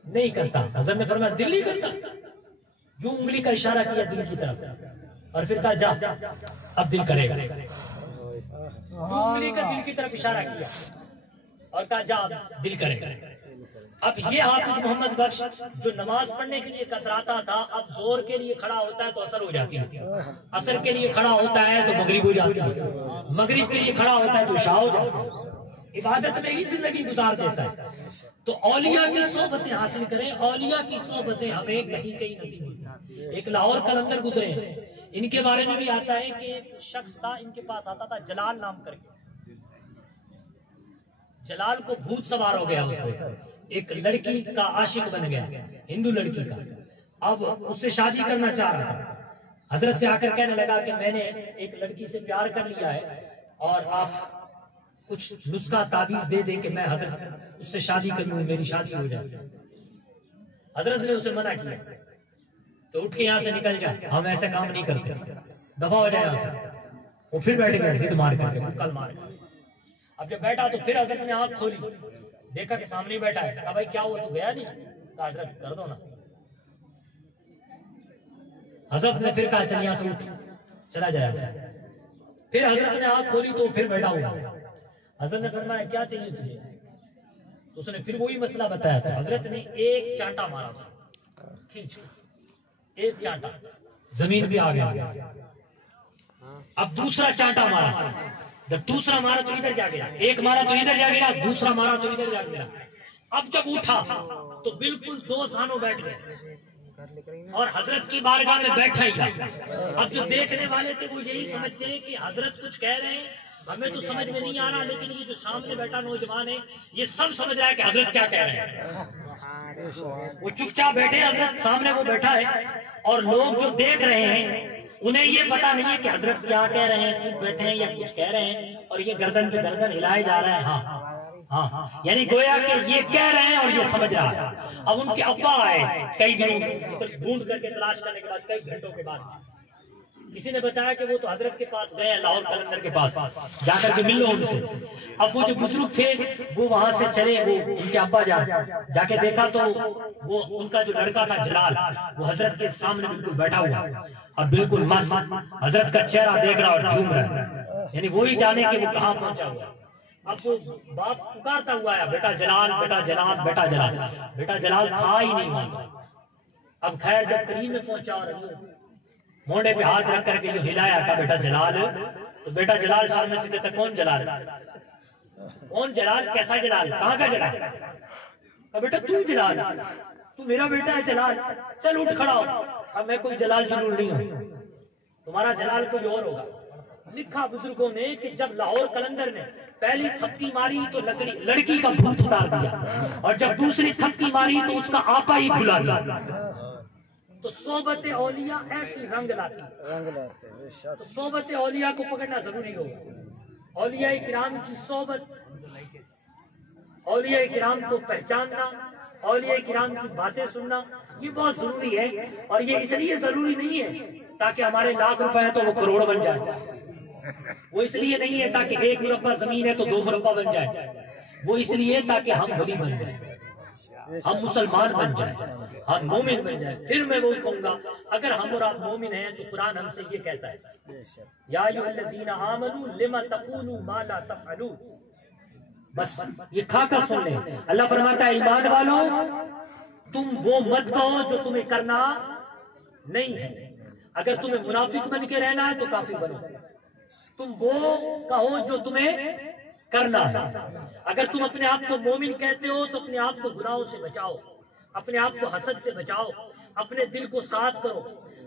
نہیں کرتا. حضرت نے فرمایا دل نہیں کرتا؟ یوں انگلی کا اشارہ کیا دل کی طرف اور پھر کہا جا اب دل کرے گا. یوں انگلی کا دل کی طرف اشارہ کیا اور کہا جا اب دل کرے گا. اب یہ حافظ محمد بخش جو نماز پڑھنے کے لیے کتراتا تھا، اب زور کے لیے کھڑا ہوتا ہے تو اثر ہو جاتی ہے، اثر کے لیے کھڑا ہوتا ہے تو مغرب ہو جاتی ہے، مغرب کے لیے کھڑا ہوتا ہے تو عشاء ہو جاتی ہے، عبادت میں ہی زندگی گزار دیتا ہے. تو اولیاء کی صحبتیں حاصل کریں. اولیاء کی صحبتیں ہمیں کہیں کہیں نصیب ہوتی ہیں. ایک لاہور قلندر گزرے ہیں، ان کے بارے میں بھی آتا ہے کہ ایک شخص تھا، ان کے پاس آتا تھا جلال نام کر کے. جلال کو بھوت سوار ہو گیا، اس میں ایک لڑکی کا عاشق بن گیا، ہندو لڑکی کا. اب اس سے شادی کرنا چاہ رہا تھا. حضرت سے آ کر کہنے لگا کہ میں نے ایک لڑکی سے پیار کر لیا ہے اور آپ کچھ نسخہ تعویذ دے دیں کہ میں حضرت اس سے شادی کر لوں، میری شادی ہو جائے. حضرت نے اسے منع کیا تو اٹھ کے یہاں سے نکل جائے، ہم ایسے کام نہیں کرتے، دفع ہو جائے یہاں سے. وہ پھر بیٹھ گئے ضد مار کر کے، کل مار کر. اب جب بیٹھا تو پھر حضرت نے آنکھ کھولی، دیکھا کہ سامنے ہی بیٹھا ہے. کہا بھائی کیا ہوا، تو گیا نہیں؟ کہا حضرت کر دو نا. حضرت نے پھر کہا چل یہاں سے اٹھ، چلا جائے یہاں سے. پھر حضرت نے آنکھ کھولی تو پھر بیٹھا ہوا. حضرت نے فرمایا کیا چاہیے تجھے؟ تو اس نے پھر وہی مسئلہ بتایا تھا. حضرت نے ایک چانٹا مارا اسے، کھینچ ایک چانٹا زمین پہ آ گیا. اب دوسرا چانٹا مارا، جب دوسرا مارا تو ادھر جا گیا، ایک مارا تو ادھر جا گیا، دوسرا مارا تو ادھر جا گیا. اب جب اٹھا تو بالکل دو سانوں بیٹھ گئے اور حضرت کی بارگاہ میں بیٹھا ہی. اب جو دیکھنے والے تھے وہ یہی سمجھتے ہیں کہ حضرت کچھ کہہ رہے ہیں، ہمیں تو سمجھ میں نہیں آ رہا، لیکن یہ جو سامنے بیٹھا نوجوان ہے یہ سب سمجھ رہا ہے کہ حضرت کیا کہہ رہے ہیں. وہ چپ چاپ بیٹھے، حضرت سامنے وہ بیٹھا ہے اور لوگ جو دیکھ رہے ہیں انہیں یہ پتا نہیں ہے کہ حضرت کیا کہہ رہے ہیں، چپ بیٹھے ہیں یا کچھ کہہ رہے ہیں. اور یہ گردن پہ گردن ہلائے جا رہا ہے، ہاں ہاں، یعنی گویا کہ یہ کہہ رہے ہیں اور یہ سمجھ رہا ہے. اب ان کے ابا آئے کئی دنوں ڈھونڈ کر کے تلاش کرنے کے بعد، کئی گھنٹوں کے بعد. کسی نے بتایا کہ وہ تو حضرت کے پاس گئے، لاہور قلندر کے پاس جا کر کے مل لو ان سے. اب وہ جو بزرگ تھے وہ وہاں سے چلے، وہ ان کے ابا جا کے دیکھا تو وہ ان کا جو لڑکا تھا جلال وہ حضرت کے سامنے بالکل بیٹھا ہوا اور بالکل مست حضرت کا چہرہ دیکھ رہا اور جھوم رہا ہے، یعنی وہی جانے کہ وہ کہاں پہنچا ہوا. اب وہ باپ پکارتا ہوا آیا، بیٹا جلال، بیٹا جلال، بیٹا جلال. بیٹا جلال تھا ہی نہیں وہاں. اب خیر جب قریب میں پہنچا اور موڑے پہ ہاتھ رکھ کر کے جو ہلایا، کہا بیٹا جلال. تو بیٹا جلال سامنے سے کہتا کون جلال؟ کون جلال؟ کیسا جلال؟ کہاں کا جلال؟ کہا بیٹا تو جلال، تو میرا بیٹا ہے جلال، چل اٹھ کھڑا ہو. اب میں کوئی جلال جلول نہیں ہوں، تمہارا جلال کوئی اور ہوگا. لکھا بزرگوں نے کہ جب لاہور قلندر نے پہلی تھپکی ماری تو لڑکی کا بھوت اتار دیا، اور جب دوسری تھپکی ماری تو اس کا آقا ہی بھلا دیا. تو صحبت اولیاء ایسی رنگ لاتی ہے. تو صحبت اولیاء کو پکڑنا ضروری ہوگا. اولیاء کرام کی صحبت، اولیاء کرام کو پہچاننا، اولیاء کرام کی باتیں سننا یہ بہت ضروری ہے. اور یہ اس لیے ضروری نہیں ہے تاکہ ہمارے لاکھ روپے ہے تو وہ کروڑ بن جائے. وہ اس لیے نہیں ہے تاکہ ایک مربع زمین ہے تو 2 مربع بن جائے. وہ اس لیے تاکہ ہم ولی بن جائیں، ہم مسلمان بن جائیں، ہم مومن بن جائیں. پھر میں وہ کہوں گا اگر ہم اور آپ مومن ہیں تو قرآن ہم سے یہ کہتا ہے یا ایھا الذین آمنوا لم تقولوا ما لا تفعلون. بس یہ کھا کر سن لیں. اللہ فرماتا ہے ایمان والوں تم وہ مت کہو جو تمہیں کرنا نہیں ہے. اگر تمہیں منافق بن کے رہنا ہے تو کافر بنو. تم وہ کہو جو تمہیں کرنا ہے. اگر تم اپنے آپ کو مومن کہتے ہو تو اپنے آپ کو گناہوں سے بچاؤ، اپنے آپ کو حسد سے بچاؤ، اپنے دل کو صاف کرو،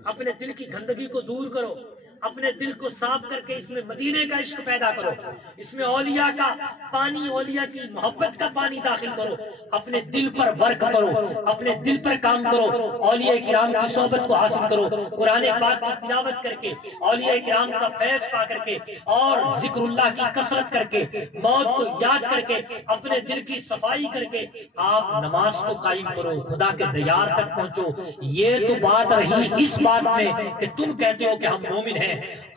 اپنے دل کی گندگی کو دور کرو، اپنے دل کو صاف کر کے اس میں مدینے کا عشق پیدا کرو، اس میں اولیاء کا پانی، اولیاء کی محبت کا پانی داخل کرو، اپنے دل پر ورک کرو، اپنے دل پر کام کرو، اولیاء کرام کی صحبت کو حاصل کرو، قرآن پاک کی تلاوت کر کے، اولیاء کرام کا فیض پا کر کے، اور ذکر اللہ کی کثرت کر کے، موت کو یاد کر کے، اپنے دل کی صفائی کر کے آپ نماز کو قائم کرو، خدا کے دیار تک پہنچو۔ یہ تو بات رہی اس بات میں کہ تم کہتے ہو کہ ہم مومن ہیں۔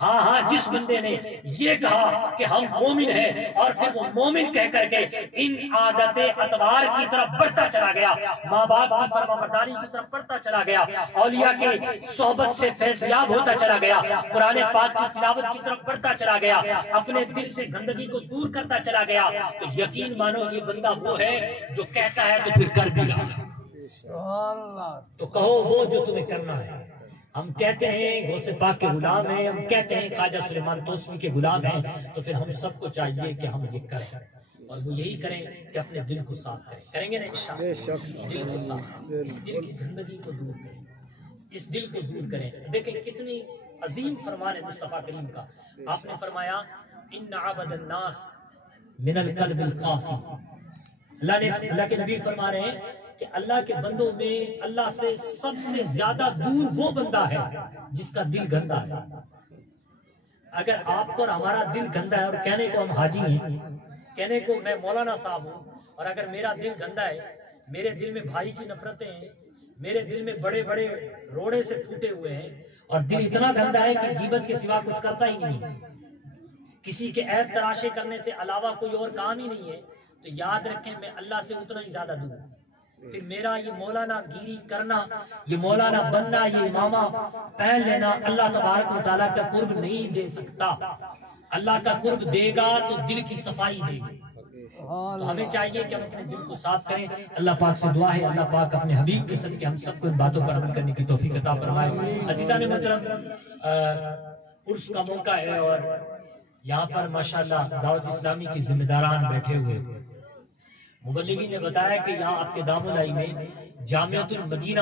ہاں جس بندے نے یہ کہا کہ ہم مومن ہیں اور پھر وہ مومن کہہ کر کے ان عادت اطوار کی طرف بڑھتا چلا گیا، ماں باپ کی فرمانبرداری کی طرف بڑھتا چلا گیا، اولیاء کے صحبت سے فیضیاب ہوتا چلا گیا، قرآن پاک کی تلاوت کی طرف بڑھتا چلا گیا، اپنے دل سے گندگی کو دور کرتا چلا گیا، تو یقین مانو یہ بندہ وہ ہے جو کہتا ہے تو پھر کر بھی رہا۔ تو کہو وہ جو تمہیں کرنا ہے۔ ہم کہتے ہیں غوث پاک کے غلام ہیں، ہم کہتے ہیں خواجہ سلیمان توسوی کے غلام ہیں، تو پھر ہم سب کو چاہیے کہ ہم یہ کریں، اور وہ یہی کریں کہ اپنے دل کو صاف کریں۔ کریں گے نا انشاءاللہ؟ دل کو صاف کریں، اس دل کی گندگی کو دور کریں، اس دل کو دور کریں۔ دیکھیں کتنی عظیم فرمان ہے مصطفیٰ کریم کا۔ آپ نے فرمایا ان عبد الناس من القلب القاسي۔ اللہ کے نبی فرما رہے ہیں کہ اللہ کے بندوں میں اللہ سے سب سے زیادہ دور وہ بندہ ہے جس کا دل گندا ہے۔ اگر آپ کو اور ہمارا دل گندا ہے، اور کہنے کو ہم حاجی ہیں، کہنے کو میں مولانا صاحب ہوں، اور اگر میرا دل گندا ہے، میرے دل میں بھائی کی نفرتیں ہیں، میرے دل میں بڑے بڑے روڑے سے پھوٹے ہوئے ہیں، اور دل اتنا گندا ہے کہ غیبت کے سوا کچھ کرتا ہی نہیں، کسی کے عیب تراشے کرنے سے علاوہ کوئی اور کام ہی نہیں ہے، تو یاد رکھیں میں اللہ سے اتنا ہی زیادہ دور ہوں۔ پھر میرا یہ مولانا گیری کرنا، یہ مولانا بننا، یہ امامہ پہن لینا اللہ تبارک و تعالیٰ کا قرب نہیں دے سکتا۔ اللہ کا قرب دے گا تو دل کی صفائی دے گا۔ تو ہمیں چاہیے کہ ہم اپنے دل کو صاف کریں۔ اللہ پاک سے دعا ہے اللہ پاک اپنے حبیب کے صدقے ہم سب کو ان باتوں پر عمل کرنے کی توفیق عطا فرمائے۔ عزیزان محترم، عرس کا موقع ہے اور یہاں پر ماشاءاللہ دعوت اسلامی کی ذمہ داران بیٹھے ہوئے۔ مبلغین نے بتایا کہ یہاں آپ کے دامن آئی میں جامعۃ المدینہ